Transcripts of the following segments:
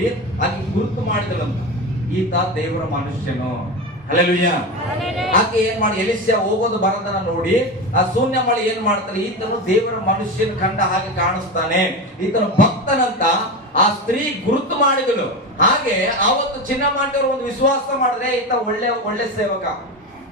ನೋಡಿ ಆಕೆ ಗುರುತು ಮಾಡಿದಳಂತ, ಈತ ದೇವರ ಮನುಷ್ಯನು. ಹಲ್ಲೆಲೂಯಾ. ಆಕೆ ಏನ್ ಮಾಡಿ ಎಲಿಸ್ಯ ಹೋಗೋದು ಬರೋದನ್ನ ನೋಡಿ ಆ ಶೂನ್ಯಮಳಿ ಏನ್ ಮಾಡ್ತಾರೆ, ಈತನು ದೇವರ ಮನುಷ್ಯನ ಕಂಡ ಹಾಗೆ ಕಾಣಿಸ್ತಾನೆ, ಈತನು ಭಕ್ತನಂತ ಆ ಸ್ತ್ರೀ ಗುರುತು ಮಾಡಿದಳು. ಹಾಗೆ ಅವತ್ತು ಚಿನ್ನಮಾಂಟಿಯವರು ಒಂದು ವಿಶ್ವಾಸ ಮಾಡಿದ್ರೆ ಈತ ಒಳ್ಳೆ ಸೇವಕ,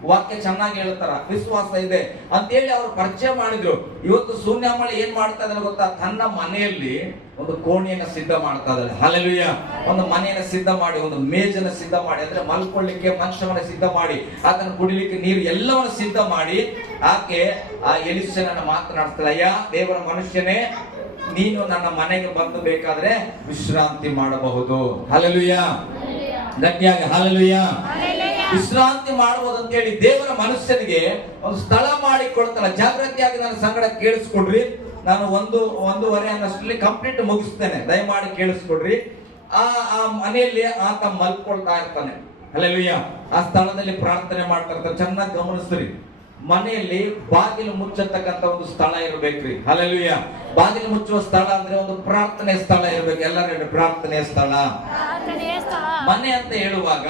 ವಾಕ್ಯ ಚೆನ್ನಾಗಿ ಹೇಳ್ತಾರ, ವಿಶ್ವಾಸ ಇದೆ ಅಂತೇಳಿ ಅವ್ರು ಪರಿಚಯ ಮಾಡಿದ್ರು. ಇವತ್ತು ಶೂನ್ಯಮಳಿ ಏನ್ ಮಾಡ್ತಾ ಇದ್ದಾರೆ ಗೊತ್ತಾ, ತನ್ನ ಮನೆಯಲ್ಲಿ ಒಂದು ಕೋಣೆಯನ್ನ ಸಿದ್ಧ ಮಾಡ್ತಾ ಇದ್ದಾರೆ. ಹಲ್ಲೆಲೂಯಾ. ಒಂದು ಮನೆಯನ್ನ ಸಿದ್ಧ ಮಾಡಿ, ಒಂದು ಮೇಜನ್ನ ಸಿದ್ಧ ಮಾಡಿ, ಅಂದ್ರೆ ಮಲ್ಕೊಳ್ಳಿಕ್ಕೆ ಮಂಚವನ್ನ ಸಿದ್ಧ ಮಾಡಿ, ಆತನ ಕುಡಿಲಿಕ್ಕೆ ನೀರು ಎಲ್ಲವನ್ನ ಸಿದ್ಧ ಮಾಡಿ, ಆಕೆ ಆ ಎಲಿಸನನ್ನ ಮಾತನಾಡ್ತಾಳೆ, ಅಯ್ಯ ದೇವರ ಮನುಷ್ಯನೇ, ನೀನು ನನ್ನ ಮನೆಗೆ ಬಂದು ಬೇಕಾದ್ರೆ ವಿಶ್ರಾಂತಿ ಮಾಡಬಹುದು. ಹಲ್ಲೆಲೂಯಾ. ಗಟ್ಟಿಯಾಗಿ ಹಲ್ಲೆಲೂಯಾ. ವಿಶ್ರಾಂತಿ ಮಾಡಬಹುದು ಅಂತ ಹೇಳಿ ದೇವರ ಮನುಷ್ಯನಿಗೆ ಒಂದು ಸ್ಥಳ ಮಾಡಿ ಕೊಡ್ತಾರ. ಜಾಗೃತಿಯಾಗಿ ನನ್ನ ಸಂಗಡ ಕೇಳಿಸ್ಕೊಡ್ರಿ, ನಾನು ಒಂದೂವರೆ ಅನ್ನಷ್ಟರಲ್ಲಿ ಕಂಪ್ಲೀಟ್ ಮುಗಿಸ್ತೇನೆ, ದಯಮಾಡಿ ಕೇಳಿಸ್ಕೊಡ್ರಿ. ಆ ಮನೆಯಲ್ಲಿ ಆತ ಮಲ್ಕೊಳ್ತಾ ಇರ್ತಾನೆ. ಹಲ್ಲೆಲೂಯಾ. ಆ ಸ್ಥಳದಲ್ಲಿ ಪ್ರಾರ್ಥನೆ ಮಾಡ್ತಾ ಇರ್ತಾರೆ. ಚೆನ್ನಾಗಿ ಗಮನಿಸ್ರಿ, ಮನೆಯಲ್ಲಿ ಬಾಗಿಲು ಮುಚ್ಚತಕ್ಕಂತ ಒಂದು ಸ್ಥಳ ಇರ್ಬೇಕ್ರಿ. ಹಲ್ಲೆಲೂಯಾ. ಬಾಗಿಲು ಮುಚ್ಚುವ ಸ್ಥಳ ಅಂದ್ರೆ ಒಂದು ಪ್ರಾರ್ಥನೆ ಸ್ಥಳ ಇರ್ಬೇಕು. ಎಲ್ಲರೂ ಪ್ರಾರ್ಥನೆಯ ಸ್ಥಳ. ಮನೆ ಅಂತ ಹೇಳುವಾಗ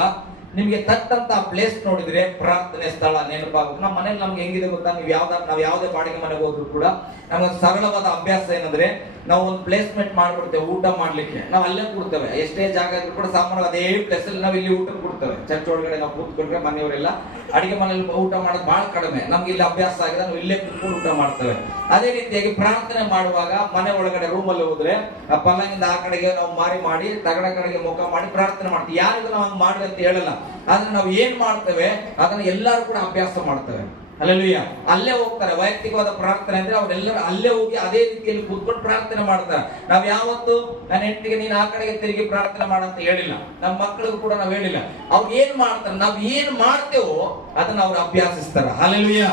ನಿಮ್ಗೆ ತಕ್ಕಂತ ಪ್ಲೇಸ್ ನೋಡಿದ್ರೆ ಪ್ರಾರ್ಥನೆ ಸ್ಥಳ ನೆನಪಾಗುತ್ತೆ. ನಮ್ಮ ಮನೇಲಿ ನಮ್ಗೆ ಹೆಂಗಿದೆ ಗೊತ್ತಾ, ನಾವು ಯಾವ್ದೇ ಬಾಡಿಗೆ ಮನೆಗೆ ಹೋದ್ರು ಕೂಡ ನಮ್ಗೆ ಸರಳವಾದ ಅಭ್ಯಾಸ ಏನಂದ್ರೆ, ನಾವು ಒಂದು ಪ್ಲೇಸ್ಮೆಂಟ್ ಮಾಡ್ಬಿಡ್ತೇವೆ ಊಟ ಮಾಡ್ಲಿಕ್ಕೆ, ನಾವು ಅಲ್ಲೇ ಕೊಡ್ತೇವೆ. ಎಷ್ಟೇ ಜಾಗ ಇದ್ರು ಕೂಡ ಸಾಮಾನ್ಯ ಅದೇ ಪ್ಲೇಸ್ ಅಲ್ಲಿ ನಾವು ಇಲ್ಲಿ ಊಟ ಕೊಡ್ತೇವೆ. ಚರ್ಚ್ ಒಳಗಡೆ ನಾವು ಕೂತ್ಕೊಂಡ್ರೆ ಮನೆಯವರೆಲ್ಲ ಅಡಿಗೆ ಮನೇಲಿ ಊಟ ಮಾಡೋದು ಬಹಳ ಕಡಿಮೆ, ನಮ್ಗೆ ಇಲ್ಲಿ ಅಭ್ಯಾಸ ಆಗಿದೆ, ನಾವು ಇಲ್ಲೇ ಕೂತ್ಕೊಂಡು ಊಟ ಮಾಡ್ತೇವೆ. ಅದೇ ರೀತಿಯಾಗಿ ಪ್ರಾರ್ಥನೆ ಮಾಡುವಾಗ ಮನೆ ಒಳಗಡೆ ರೂಮಲ್ಲಿ ಹೋದ್ರೆ ಆ ಪಲ್ಲಂಗಿಂದ ಆ ಕಡೆಗೆ ನಾವು ಮಾಡಿ ತಗಡ ಕಡೆಗೆ ಮುಖ ಮಾಡಿ ಪ್ರಾರ್ಥನೆ ಮಾಡ್ತೀವಿ. ಯಾರಿಗೂ ನಾವು ಹಂಗ್ ಮಾಡ್ರಿ ಅಂತ ಹೇಳಲ್ಲ, ಆದ್ರೆ ನಾವು ಏನ್ ಮಾಡ್ತೇವೆ ಅದನ್ನ ಎಲ್ಲರೂ ಕೂಡ ಅಭ್ಯಾಸ ಮಾಡ್ತೇವೆ. ಹಲ್ಲೆಲೂಯಾ. ಅಲ್ಲೇ ಹೋಗ್ತಾರೆ. ವೈಯಕ್ತಿಕವಾದ ಪ್ರಾರ್ಥನೆ ಅಂದ್ರೆ ಅವರೆಲ್ಲರೂ ಅಲ್ಲೇ ಹೋಗಿ ಅದೇ ರೀತಿಯಲ್ಲಿ ಕೂತ್ಕೊಂಡು ಪ್ರಾರ್ಥನೆ ಮಾಡ್ತಾರೆ. ನಾವ್ ಯಾವತ್ತು ನನ್ನ ಹೆಂಡತಿಗೆ ನೀನ್ ಆ ಕಡೆಗೆ ತಿರುಗಿ ಪ್ರಾರ್ಥನೆ ಮಾಡಂತ ಹೇಳಿಲ್ಲ, ನಮ್ಮ ಮಕ್ಕಳಿಗೂ ಕೂಡ ನಾವ್ ಹೇಳಿಲ್ಲ. ಅವ್ರು ಏನ್ ಮಾಡ್ತಾರೆ, ನಾವ್ ಏನ್ ಮಾಡ್ತೇವೋ ಅದನ್ನ ಅವ್ರು ಅಭ್ಯಾಸಿಸ್ತಾರ. ಹಲ್ಲೆಲೂಯಾ.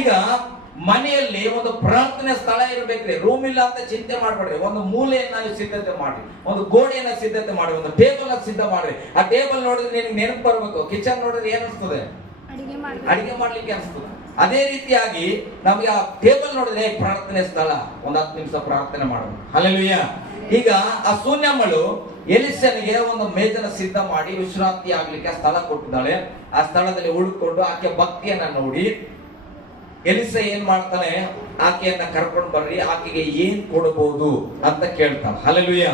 ಈಗ ಮನೆಯಲ್ಲಿ ಒಂದು ಪ್ರಾರ್ಥನೆ ಸ್ಥಳ ಇರ್ಬೇಕ್ರಿ. ರೂಮ್ ಇಲ್ಲ ಅಂತ ಚಿಂತೆ ಮಾಡ್ಬೇಡ್ರಿ. ಒಂದು ಮೂಲೆಯನ್ನ ಸಿದ್ಧತೆ ಮಾಡಿ, ಒಂದು ಗೋಡೆಯನ್ನ ಸಿದ್ಧತೆ ಮಾಡಿ, ಒಂದು ಟೇಬಲ್ ಸಿದ್ಧ ಮಾಡ್ರಿ. ಆ ಟೇಬಲ್ ನೋಡಿದ್ರೆ ನಿನಗೆ ನೆನಪು ಬರ್ಬೇಕು, ಕಿಚನ್ ನೋಡಿದ್ರೆ ಏನ್ ಅನ್ಸ್ತದೆ, ಅಡಿಗೆ ಮಾಡ್ಲಿಕ್ಕೆ ಅನ್ಸ್ತದೆ. ಅದೇ ರೀತಿಯಾಗಿ ನಮ್ಗೆ ಆ ಟೇಬಲ್ ನೋಡಿದ್ರೆ ಪ್ರಾರ್ಥನೆ ಸ್ಥಳ, ಒಂದ್ 10 ನಿಮಿಷ ಪ್ರಾರ್ಥನೆ ಮಾಡೋದು. ಹಲ್ಲೆಲೂಯಾ. ಈಗ ಆ ಶೂನ್ಯಮಳು ಎಲಿಸನಿಗೆ ಒಂದು ಮೇಜನ ಸಿದ್ಧ ಮಾಡಿ ವಿಶ್ರಾಂತಿ ಆಗ್ಲಿಕ್ಕೆ ಸ್ಥಳ ಕೊಟ್ಟಿದ್ದಾಳೆ. ಆ ಸ್ಥಳದಲ್ಲಿ ಉಳ್ಕೊಂಡು ಆಕೆ ಭಕ್ತಿಯನ್ನ ನೋಡಿ ಎಲಿಸ ಏನ್ ಮಾಡ್ತಾನೆ, ಆಕೆಯನ್ನ ಕರ್ಕೊಂಡು ಬರ್ರಿ, ಆಕೆಗೆ ಏನ್ ಕೊಡಬಹುದು ಅಂತ ಕೇಳ್ತಾನೆ. ಹಲ್ಲೆಲೂಯಾ.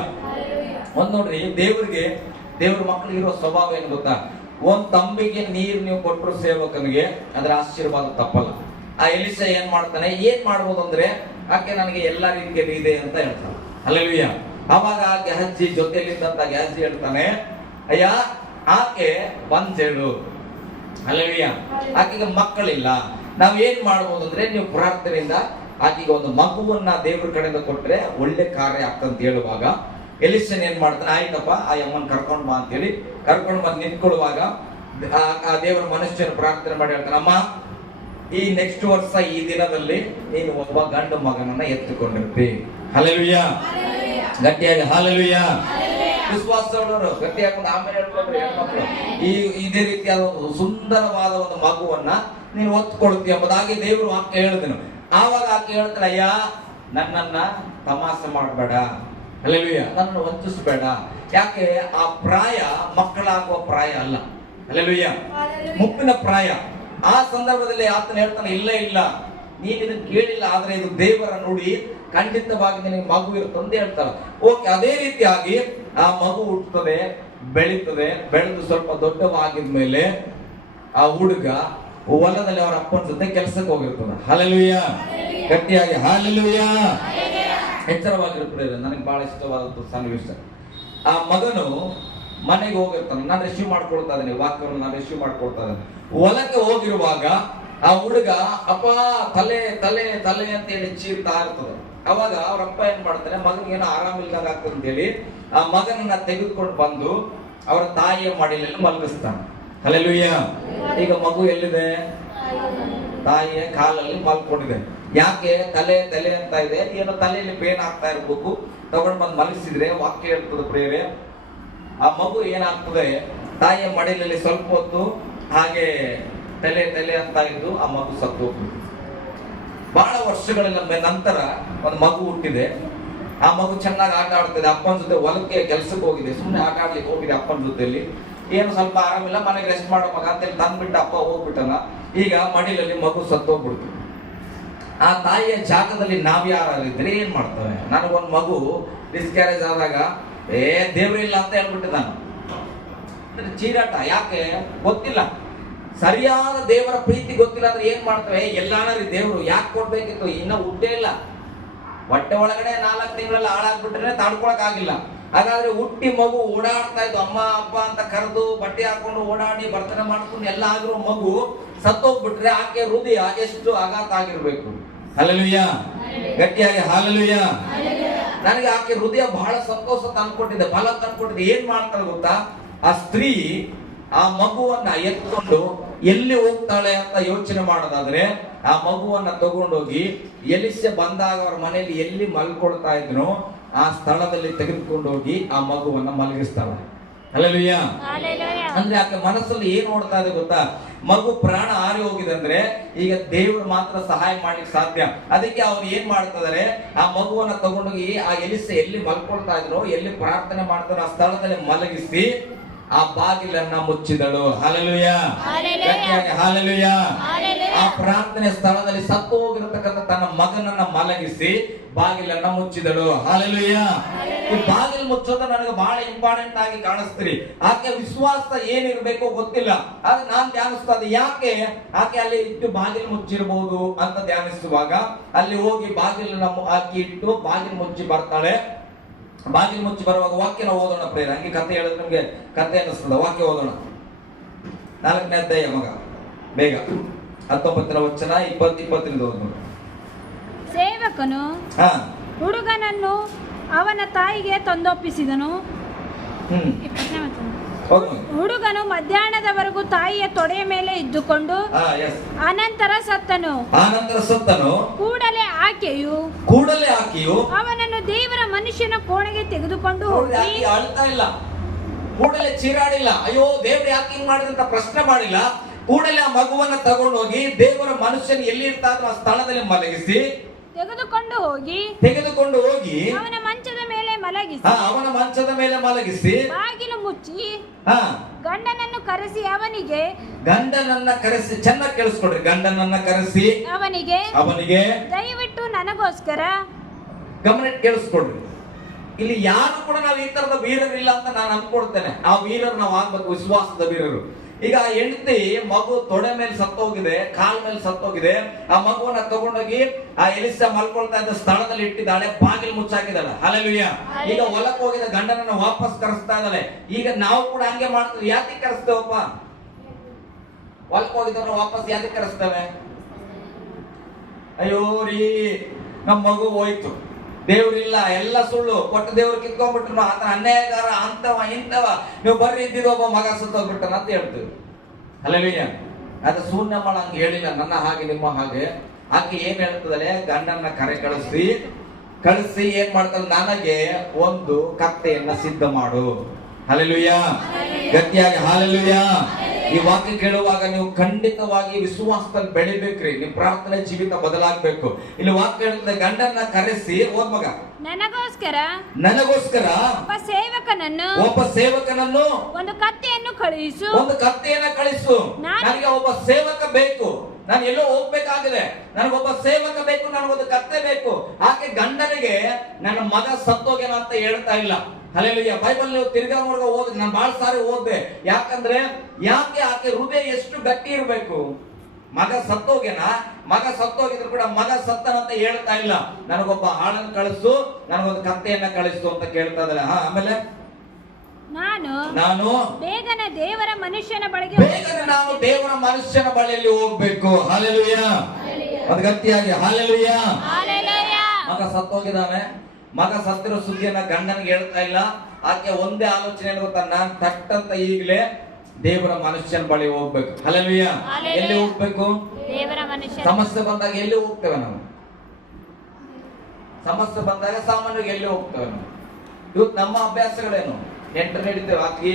ಒಂದ್ ನೋಡ್ರಿ, ದೇವ್ರ ಮಕ್ಕಳಿಗೆ ಇರೋ ಸ್ವಭಾವ ಏನು ಗೊತ್ತಾ, ಒಂದ್ ತಂಬಿಗೆ ನೀರ್ ನೀವು ಕೊಟ್ಟರು ಸೇವಕನಿಗೆ ಅದರ ಆಶೀರ್ವಾದ ತಪ್ಪಲ್ಲ. ಆ ಎಲಿಸ ಏನ್ ಮಾಡ್ತಾನೆ, ಏನ್ ಮಾಡ್ಬೋದು ಅಂದ್ರೆ, ಆಕೆ ನನಗೆ ಎಲ್ಲಾ ರೀತಿಯಲ್ಲಿ ಇದೆ ಅಂತ ಹೇಳ್ತಾನೆ. ಹಲ್ಲೆಲೂಯಾ. ಅವಾಗ ಆ ಗೆಹಜಿ ಜೊತೆಯಲ್ಲಿದ್ದಂತ ಗೆಹಜಿ ಹೇಳ್ತಾನೆ, ಅಯ್ಯ ಆಕೆ ಬಂದೇಳು. ಹಲ್ಲೆಲೂಯಾ. ಆಕೆಗೆ ಮಕ್ಕಳಿಲ್ಲ, ನಾವ್ ಏನ್ ಮಾಡ್ಬೋದು ಅಂದ್ರೆ, ನೀವು ಪ್ರಾರ್ಥನೆಯಿಂದ ಆಕೆಗೆ ಒಂದು ಮಗುವನ್ನ ದೇವ್ರ ಕಡೆಯಿಂದ ಕೊಟ್ರೆ ಒಳ್ಳೆ ಕಾರ್ಯ ಆಗ್ತಂತ ಹೇಳುವಾಗ ಎಲಿಸನ್ ಏನ್ ಮಾಡ್ತಾನೆ, ಆಯ್ತಪ್ಪ ಆ ಅಮ್ಮನ್ ಕರ್ಕೊಂಡ್ ಬಾ ಅಂತ ಹೇಳಿ ಕರ್ಕೊಂಡ್ ಬಂದು ನಿಂತ್ಕೊಳ್ಳುವಾಗ ಆ ದೇವರ ಮನುಷ್ಯನ ಪ್ರಾರ್ಥನೆ ಮಾಡಿ ಹೇಳ್ತಾನೆ, ಅಮ್ಮ ಈ ನೆಕ್ಸ್ಟ್ ವರ್ಷ ಈ ದಿನದಲ್ಲಿ ನೀನು ಒಬ್ಬ ಗಂಡು ಮಗನನ್ನ ಎತ್ತುಕೊಂಡಿರ್ತಿ. ಹಲ್ಲೆಲೂಯಾ. ಗಟ್ಟಿಯಾಗಿ ಹಲ್ಲೆಲೂಯಾ. ವಿಶ್ವಾಸದವರು ಗಟ್ಟಿ ಹಾಕೊಂಡು ಆಮೇಲೆ ಹೇಳ್ಕೊಂಡ್ರೆ ಹೆಣ್ಮಕ್ಳು ಇದೇ ರೀತಿಯಾದ ಒಂದು ಸುಂದರವಾದ ಒಂದು ಮಗುವನ್ನ ನೀನು ಒತ್ಕೊಳ್ತಿ ಎಂಬುದಾಗಿ ದೇವರು ವಾಕ್ಯ ಹೇಳಿದನು. ಆವಾಗ ಆಕೆ ಹೇಳ್ತಾಳೆ, ಅಯ್ಯ ನನ್ನನ್ನ ತಮಾಷೆ ಮಾಡಬೇಡ, ಹಲ್ಲೆಲೂಯಾ, ನನ್ನನ್ನು ವಂಚಿಸಬೇಡ. ಯಾಕೆ ಆ ಪ್ರಾಯ ಮಕ್ಕಳಾಗುವ ಪ್ರಾಯ ಅಲ್ಲ. ಹಲ್ಲೆಲೂಯಾ. ಮುಪ್ಪಿನ ಪ್ರಾಯ. ಆ ಸಂದರ್ಭದಲ್ಲಿ ಆತನ ಹೇಳ್ತಾನೆ, ಇಲ್ಲ ನೀನು ಇದನ್ನು ಕೇಳಿಲ್ಲ, ಆದ್ರೆ ಇದು ದೇವರ ನುಡಿ, ಖಂಡಿತವಾಗಿ ನಿನಗೆ ಮಗು ಇರುತ್ತಂತ ಹೇಳ್ತಾರ. ಓಕೆ. ಅದೇ ರೀತಿಯಾಗಿ ಆ ಮಗು ಹುಟ್ಟುತ್ತದೆ, ಬೆಳೀತದೆ, ಬೆಳೆದು ಸ್ವಲ್ಪ ದೊಡ್ಡವಾಗಿದ್ಮೇಲೆ ಆ ಹುಡುಗ ಹೊಲದಲ್ಲಿ ಅವರ ಅಪ್ಪನ ಜೊತೆ ಕೆಲಸಕ್ಕೆ ಹೋಗಿರ್ತದೆ. ಹಲ್ಲೆಲೂಯಾ. ಗಟ್ಟಿಯಾಗಿ ಹಲ್ಲೆಲೂಯಾ. ಎಚ್ಚರವಾಗಿರ್ತಾರೆ. ನನಗೆ ಬಹಳ ಇಷ್ಟವಾದಂತ ಸನ್ನಿವೇಶ. ಆ ಮಗನು ಮನೆಗೆ ಹೋಗಿರ್ತಾನೆ. ನಾನು ರಿಸೀವ್ ಮಾಡ್ಕೊಳ್ತಾ ಇದ್ದೇನೆ ವಾಕ್ಯವನ್ನು, ನಾನು ರಿಸೀವ್ ಮಾಡ್ಕೊಳ್ತಾ ಇದ್ದೇನೆ. ಹೊಲಕ್ಕೆ ಹೋಗಿರುವಾಗ ಆ ಹುಡುಗ ಅಪ್ಪ ತಲೆ ತಲೆ ತಲೆ ಅಂತ ಹೇಳಿ ಚೀರ್ತಾ ಇರ್ತದೆ. ಅವಾಗ ಅವ್ರ ಅಪ್ಪ ಏನ್ ಮಾಡ್ತಾನೆ, ಮಗನಿಗೆ ಏನೋ ಆರಾಮಿಲ್ದಾಗ ಆಗ್ತದೆ ಅಂತ ಹೇಳಿ ಆ ಮಗನನ್ನ ತೆಗೆದುಕೊಂಡು ಬಂದು ಅವರ ತಾಯಿಯ ಮಡಿಲಲ್ಲಿ ಮಲಗಿಸ್ತಾನೆ. ಹಲ್ಲೆಲೂಯಾ. ಈಗ ಮಗು ಎಲ್ಲಿದೆ, ತಾಯಿಯ ಕಾಲಲ್ಲಿ ಮಲ್ಕೊಂಡಿದೆ. ಯಾಕೆ, ತಲೆ ತಲೆ ಅಂತ ಇದೆ, ಏನೋ ತಲೆಯಲ್ಲಿ ಪೇನ್ ಆಗ್ತಾ ಇರ್ಬೇಕು. ತಗೊಂಡ್ ಬಂದು ಮಲಗಿಸಿದ್ರೆ ವಾಕ್ಯ ಹೇಳ್ತದೆ ಪ್ರೇರೆ, ಆ ಮಗು ಏನಾಗ್ತದೆ, ತಾಯಿಯ ಮಡಿಲಲ್ಲಿ ಸ್ವಲ್ಪ ಹೊತ್ತು ಹಾಗೆ ತಲೆ ತಲೆ ಅಂತ ಇದ್ದು ಆ ಮಗು ಸತ್ತು ಹೋಗ್ತದೆ. ಬಹಳ ವರ್ಷಗಳ ನಂತರ ಒಂದು ಮಗು ಹುಟ್ಟಿದೆ. ಆ ಮಗು ಚೆನ್ನಾಗಿ ಆಟ ಆಡ್ತಿದೆ, ಅಪ್ಪನ ಜೊತೆ ಹೊಲಕ್ಕೆ ಕೆಲ್ಸಕ್ಕೆ ಹೋಗಿದೆ, ಸುಮ್ಮನೆ ಆಟ ಆಡ್ಲಿಕ್ಕೆ ಹೋಗಿದೆ ಅಪ್ಪನ ಜೊತೆಲಿ. ಏನು ಸ್ವಲ್ಪ ಆರಾಮಿಲ್ಲ, ಮನೆಗೆ ರೆಸ್ಟ್ ಮಾಡೋ ಮಗ ಅಂತೇಳಿ ತಂದ್ಬಿಟ್ಟು ಅಪ್ಪ ಹೋಗ್ಬಿಟ್ಟನ. ಈಗ ಮಡಿಲಲ್ಲಿ ಮಗು ಸತ್ತೋಗ್ಬಿಡ್ತು. ಆ ತಾಯಿಯ ಜಾಗದಲ್ಲಿ ನಾವ್ ಯಾರಿದ್ರೆ ಏನ್ ಮಾಡ್ತೇವೆ? ನನಗೊಂದು ಮಗು ಮಿಸ್ಕ್ಯಾರೇಜ್ ಆದಾಗ ದೇವ್ರಿಲ್ಲ ಅಂತ ಹೇಳ್ಬಿಟ್ಟೆ ನಾನು. ಚೀರಾಟ. ಯಾಕೆ ಗೊತ್ತಿಲ್ಲ, ಸರಿಯಾದ ದೇವರ ಪ್ರೀತಿ ಗೊತ್ತಿಲ್ಲ ಅಂದ್ರೆ ಏನ್ ಮಾಡ್ತೇವೆ? ಎಲ್ಲಾನರಿ ದೇವ್ರು ಯಾಕೆ ಕೊಡ್ಬೇಕಿತ್ತು? ಇನ್ನ ಹುಟ್ಟೇ ಇಲ್ಲ, ಹೊಟ್ಟೆ ಒಳಗಡೆ 4 ತಿಂಗಳಲ್ಲಿ ಹಾಳಾಗ್ಬಿಟ್ರೆ ತಾಡ್ಕೊಳಕ್ ಆಗಿಲ್ಲ. ಹಾಗಾದ್ರೆ ಹುಟ್ಟಿ ಮಗು ಓಡಾಡ್ತಾ ಇದ್ದು, ಅಮ್ಮ ಅಪ್ಪ ಅಂತ ಕರೆದು ಬಟ್ಟೆ ಹಾಕೊಂಡು ಓಡಾಡಿ ಬರ್ತನೆ ಮಾಡ್ಕೊಂಡು ಎಲ್ಲ ಆಗಿರೋ ಮಗು ಸತ್ತೋಗ್ಬಿಟ್ರೆ ಆಕೆ ಹೃದಯ ಎಷ್ಟು ಆಘಾತ ಆಗಿರ್ಬೇಕು. ಹಲ್ಲೆಲೂಯ, ಗಟ್ಟಿಯಾಗಿ ಹಲ್ಲೆಲೂಯ. ನನಗೆ ಆಕೆ ಹೃದಯ ಬಹಳ ಸಂತೋಷ ತಂದ್ಕೊಟ್ಟಿದೆ, ಫಲ ತಂದ್ಕೊಟ್ಟಿದೆ. ಏನ್ ಮಾಡ್ತಾಳೆ ಗೊತ್ತಾ? ಆ ಸ್ತ್ರೀ ಆ ಮಗುವನ್ನ ಎತ್ಕೊಂಡು ಎಲ್ಲಿ ಹೋಗ್ತಾಳೆ ಅಂತ ಯೋಚನೆ ಮಾಡೋದಾದ್ರೆ, ಆ ಮಗುವನ್ನ ತಗೊಂಡೋಗಿ ಎಲಿಸೆ ಬಂದಾಗ ಅವ್ರ ಮನೆಯಲ್ಲಿ ಎಲ್ಲಿ ಮಲ್ಕೊಳ್ತಾ ಇದ್ನೋ ಆ ಸ್ಥಳದಲ್ಲಿ ತೆಗೆದುಕೊಂಡು ಹೋಗಿ ಆ ಮಗುವನ್ನ ಮಲಗಿಸ್ತಾಳೆ. ಹಲ್ಲೆಲೂಯ. ಅಂದ್ರೆ ಆಕೆ ಮನಸ್ಸಲ್ಲಿ ಏನ್ ನೋಡ್ತಾ ಇದೆ ಗೊತ್ತಾ? ಮಗು ಪ್ರಾಣ ಹಾರಿ ಹೋಗಿದೆ ಅಂದ್ರೆ ಈಗ ದೇವರು ಮಾತ್ರ ಸಹಾಯ ಮಾಡ್ಲಿಕ್ಕೆ ಸಾಧ್ಯ. ಅದಕ್ಕೆ ಅವ್ರು ಏನ್ ಮಾಡ್ತಿದಾರೆ, ಆ ಮಗುವನ್ನ ತಗೊಂಡೋಗಿ ಆ ಎಲಿಸೆ ಎಲ್ಲಿ ಮಲ್ಕೊಳ್ತಾ ಇದ್ರು, ಎಲ್ಲಿ ಪ್ರಾರ್ಥನೆ ಮಾಡ್ತಾರೋ ಆ ಸ್ಥಳದಲ್ಲಿ ಮಲಗಿಸಿ ಆ ಬಾಗಿಲನ್ನ ಮುಚ್ಚಿದಳು. Hallelujah, hallelujah. ಆ ಪ್ರಾರ್ಥನೆ ಸ್ಥಳದಲ್ಲಿ ಸತ್ತು ಹೋಗಿರತಕ್ಕಂಥ ತನ್ನ ಮಗನನ್ನ ಮಲಗಿಸಿ ಬಾಗಿಲನ್ನ ಮುಚ್ಚಿದಳು. ಹಲ್ಲೆಲೂಯ. ಈ ಬಾಗಿಲು ಮುಚ್ಚೋದು ನನಗೆ ಬಹಳ ಇಂಪಾರ್ಟೆಂಟ್ ಆಗಿ ಕಾಣಿಸ್ತೀರಿ. ಆಕೆ ವಿಶ್ವಾಸ ಏನಿರ್ಬೇಕೋ ಗೊತ್ತಿಲ್ಲ, ಆದ್ರೆ ನಾನ್ ಧ್ಯಾನಿಸ್ತಾ ಇದ್ದೆ ಯಾಕೆ ಆಕೆ ಅಲ್ಲಿ ಇಟ್ಟು ಬಾಗಿಲು ಮುಚ್ಚಿರಬಹುದು ಅಂತ ಧ್ಯಾನಿಸುವಾಗ ಅಲ್ಲಿ ಹೋಗಿ ಬಾಗಿಲನ್ನ ಹಾಕಿ ಇಟ್ಟು ಬಾಗಿಲು ಮುಚ್ಚಿ ಬರ್ತಾಳೆ. ಬಾಗಿಲು ಮುಚ್ಚಿ ಬರುವಾಗ ವಾಕ್ಯನ ಓದೋಣ ಪ್ರೇರ. ಹಂಗೆ ಕಥೆ ಹೇಳಿದ್ರೆ ನಮ್ಗೆ ಕಥೆ ಅನ್ನಿಸ್ತದ. ವಾಕ್ಯ ಓದೋಣ. 4ನೇ ಅಧ್ಯಾಯ ಮಗ, ಬೇಗ 19ರ ವಚನ 20-20 ಓದೋಣ. ಸೇವಕನು ಹುಡುಗನನ್ನು ಅವನ ತಾಯಿಗೆ ತಂದೊಪ್ಪಿಸಿದನು. ಹುಡುಗನು ಮಧ್ಯಾಹ್ನದವರೆಗೂ ತಾಯಿಯ ತೊಡೆಯ ಮೇಲೆ ಇದ್ದುಕೊಂಡು ಅನಂತರ ಸತ್ತನು. ಕೂಡಲೇ ಆಕೆಯು ಅವನನ್ನು ದೇವರ ಮನುಷ್ಯನ ಕೋಣೆಗೆ ತೆಗೆದುಕೊಂಡು ಹೋಗಿ ಅಳ್ತಾ ಇಲ್ಲ, ಕೂಡಲೇ ಚೀರಾಡಿಲ್ಲ, ಅಯ್ಯೋ ದೇವ್ರು ಯಾಕೆ ಹಿಂಗ್ ಮಾಡಿದಂತ ಪ್ರಶ್ನೆ ಮಾಡಿಲ್ಲ. ಕೂಡಲೇ ಆ ಮಗುವನ್ನ ತಗೊಂಡು ಹೋಗಿ ದೇವರ ಮನುಷ್ಯನ ಎಲ್ಲಿ ಇರ್ತಾದ್ರೂ ಆ ಸ್ಥಳದಲ್ಲಿ ಮಲಗಿಸಿ ತೆಗೆದುಕೊಂಡು ಹೋಗಿ ಅವನ ಮಂಚದ ಮೇಲೆ ಮಲಗಿಸಿ ಬಾಗಿಲು ಮುಚ್ಚಿ ಗಂಡನನ್ನು ಕರೆಸಿ ಚೆನ್ನಾಗಿ ಕೇಳಿಸ್ಕೊಡ್ರಿ, ಗಂಡನನ್ನ ಕರೆಸಿ ಅವನಿಗೆ ದಯವಿಟ್ಟು ನನಗೋಸ್ಕರ, ಗಮನ ಕೇಳಿಸ್ಕೊಡ್ರಿ, ಇಲ್ಲಿ ಯಾರು ಕೂಡ ನಾವು ಈ ತರದ ವೀರರಿಲ್ಲ ಅಂತ ನಾನು ಅನ್ಕೊಡ್ತೇನೆ. ಆ ವೀರರು ನಾವು ಆಗ್ಬೇಕು, ವಿಶ್ವಾಸದ ವೀರರು. ಈಗ ಹೆಂಡತಿ ಮಗು ತೊಡೆ ಮೇಲೆ ಸತ್ತೋಗಿದೆ, ಕಾಲ್ ಮೇಲೆ ಸತ್ತೋಗಿದೆ. ಆ ಮಗುವನ್ನ ತಗೊಂಡೋಗಿ ಆ ಎಲಿಸಾ ಮಲ್ಕೊಳ್ತಾ ಇದ್ದ ಸ್ಥಳದಲ್ಲಿ ಇಟ್ಟಿದ್ದಾಳೆ, ಬಾಗಿಲು ಮುಚ್ಚಾಕಿದಾಳೆ. ಹಲ್ಲೆಲೂಯ. ಈಗ ಹೊಲಕ್ಕೆ ಹೋಗಿದ ಗಂಡನನ್ನ ವಾಪಸ್ ಕರೆಸ್ತಾ ಇದ್ದಾಳೆ. ಈಗ ನಾವು ಕೂಡ ಹಂಗೆ ಮಾಡ್ತೀವಿ. ಯಾಕೆ ಕರೆಸ್ತೇವಪ್ಪ? ಹೊಲಕ್ಕೆ ಹೋಗಿದ್ದವ್ರನ್ನ ವಾಪಸ್ ಯಾಕೆ ಕರೆಸ್ತೇವೆ? ಅಯ್ಯೋ ರೀ, ನಮ್ಮ ಮಗು ಹೋಯ್ತು, ದೇವ್ರಿಲ್ಲ, ಎಲ್ಲ ಸುಳ್ಳು, ಕೊಟ್ಟ ದೇವ್ರು ಕಿತ್ಕೊಂಡ್ಬಿಟ್ರು, ಆತನ ಅನ್ಯಾಯಗಾರ, ಅಂತವ ಇಂತವ, ನೀವು ಬರ್ರಿ ಇದ್ದಿದ್ದು ಒಬ್ಬ ಮಗ ಸುತ್ತೋಗ್ಬಿಟ್ಟನ ಅಂತ ಹೇಳ್ತೀವಿ. ಹಲ್ಲೆಲೂಯ. ಅದು ಶೂನ್ಯ ಮಾಡ ಹಂಗೆ ಹೇಳಿಲ್ಲ, ನನ್ನ ಹಾಗೆ ನಿಮ್ಮ ಹಾಗೆ. ಆಕೆ ಏನ್ ಹೇಳ್ತದಲೆ, ಗಂಡನ್ನ ಕಳಿಸಿ ಏನ್ ಮಾಡ್ತಾಳೆ, ನನಗೆ ಒಂದು ಕತ್ತೆಯನ್ನ ಸಿದ್ಧ ಮಾಡು. ಹಲ್ಲೆಲೂಯ, ಗಟ್ಟಿಯಾಗಿ ಹಲ್ಲೆಲೂಯ. ಈ ವಾಕ್ಯ ಕೇಳುವಾಗ ನೀವು ಖಂಡಿತವಾಗಿ ವಿಶ್ವಾಸದಲ್ಲಿ ಬೆಳಿಬೇಕ್ರಿ. ನಿಮ್ ಪ್ರಾರ್ಥನೆ ಜೀವಿತ ಬದಲಾಗಬೇಕು. ಇಲ್ಲಿ ವಾಕ್ಯ ಹೇಳುತ್ತದೆ, ಗಂಡನ್ನ ಕರೆಸಿ ಓದ್ ಮಗ, ನನಗೋಸ್ಕರ ಒಬ್ಬ ಸೇವಕನನ್ನು ಒಂದು ಕತ್ತೆಯನ್ನು ಕಳಿಸು. ನನಗೆ ಒಬ್ಬ ಸೇವಕ ಬೇಕು, ನಾನು ಎಲ್ಲೋ ಹೋಗ್ಬೇಕಾಗಿದೆ, ನನಗೊಬ್ಬ ಸೇವಕ ಬೇಕು, ನನಗೊಂದು ಕತ್ತೆ ಬೇಕು. ಆಕೆ ಗಂಡನಿಗೆ ನನ್ನ ಮಗ ಸತ್ತೋಗ್ಯಾನ ಅಂತ ಹೇಳ್ತಾ ಇಲ್ಲ. ಹಲ್ಲೆಲೂಯ. ಬೈಬಲ್ ನೀವು ತಿರ್ಗಾ ಓದಿ, ನಾನು ಬಹಳ ಸಾರಿ ಓದ್ದೆ. ಯಾಕಂದ್ರೆ ಯಾಕೆ ಆಕೆ ಹೃದಯ ಎಷ್ಟು ಗಟ್ಟಿ ಇರಬೇಕು. ಮಗ ಸತ್ತೋಗಿದ್ರು ಕೂಡ ಮಗ ಸತ್ತನಂತ ಹೇಳ್ತಾ ಇಲ್ಲ, ನನಗೊಬ್ಬ ಆಳನ್ನು ಕಳಿಸು, ನನಗೊಂದು ಕತ್ತೆಯನ್ನ ಕಳಿಸು ಅಂತ ಕೇಳ್ತಾ ಇದ್ದಾರೆ. ಆಮೇಲೆ ನಾನು ಬೇಗನೆ ದೇವರ ಮನುಷ್ಯನ ಬಳಿಯಲ್ಲಿ ಹೋಗ್ಬೇಕು. ಹಲ್ಲೆಲೂಯ. ಅದು ಗಟ್ಟಿಯಾಗಿ ಹಲ್ಲೆಲೂಯ. ಮಗ ಸತ್ತೋಗಿದ್ದಾನೆ. ಮಗ ಸತ್ತಿರೋ ಸುದ್ದಿಯನ್ನ ಗಂಡನಿಗೆ ಹೇಳ್ತಾ ಇಲ್ಲ. ಆಕೆ ಒಂದೇ ಆಲೋಚನೆ ಗೊತ್ತಾ, ನಾನ್ ತಟ್ಟಂತ ಈಗಲೇ ದೇವರ ಮನುಷ್ಯನ ಬಳಿ ಹೋಗ್ಬೇಕು. ಹಲ್ಲೆಲೂಯ. ಎಲ್ಲಿ ಹೋಗ್ಬೇಕು? ಸಮಸ್ಯೆ ಬಂದಾಗ ಎಲ್ಲಿ ಹೋಗ್ತೇವೆ ನಾವು? ಸಮಸ್ಯೆ ಬಂದಾಗ ಸಾಮಾನ್ಯವಾಗಿ ಎಲ್ಲಿ ಹೋಗ್ತೇವೆ ನಾವು? ಇವತ್ತು ನಮ್ಮ ಅಭ್ಯಾಸಗಳೇನು? ನೆಂಟರು ನಡೀತೇವೆ, ಆಕಿ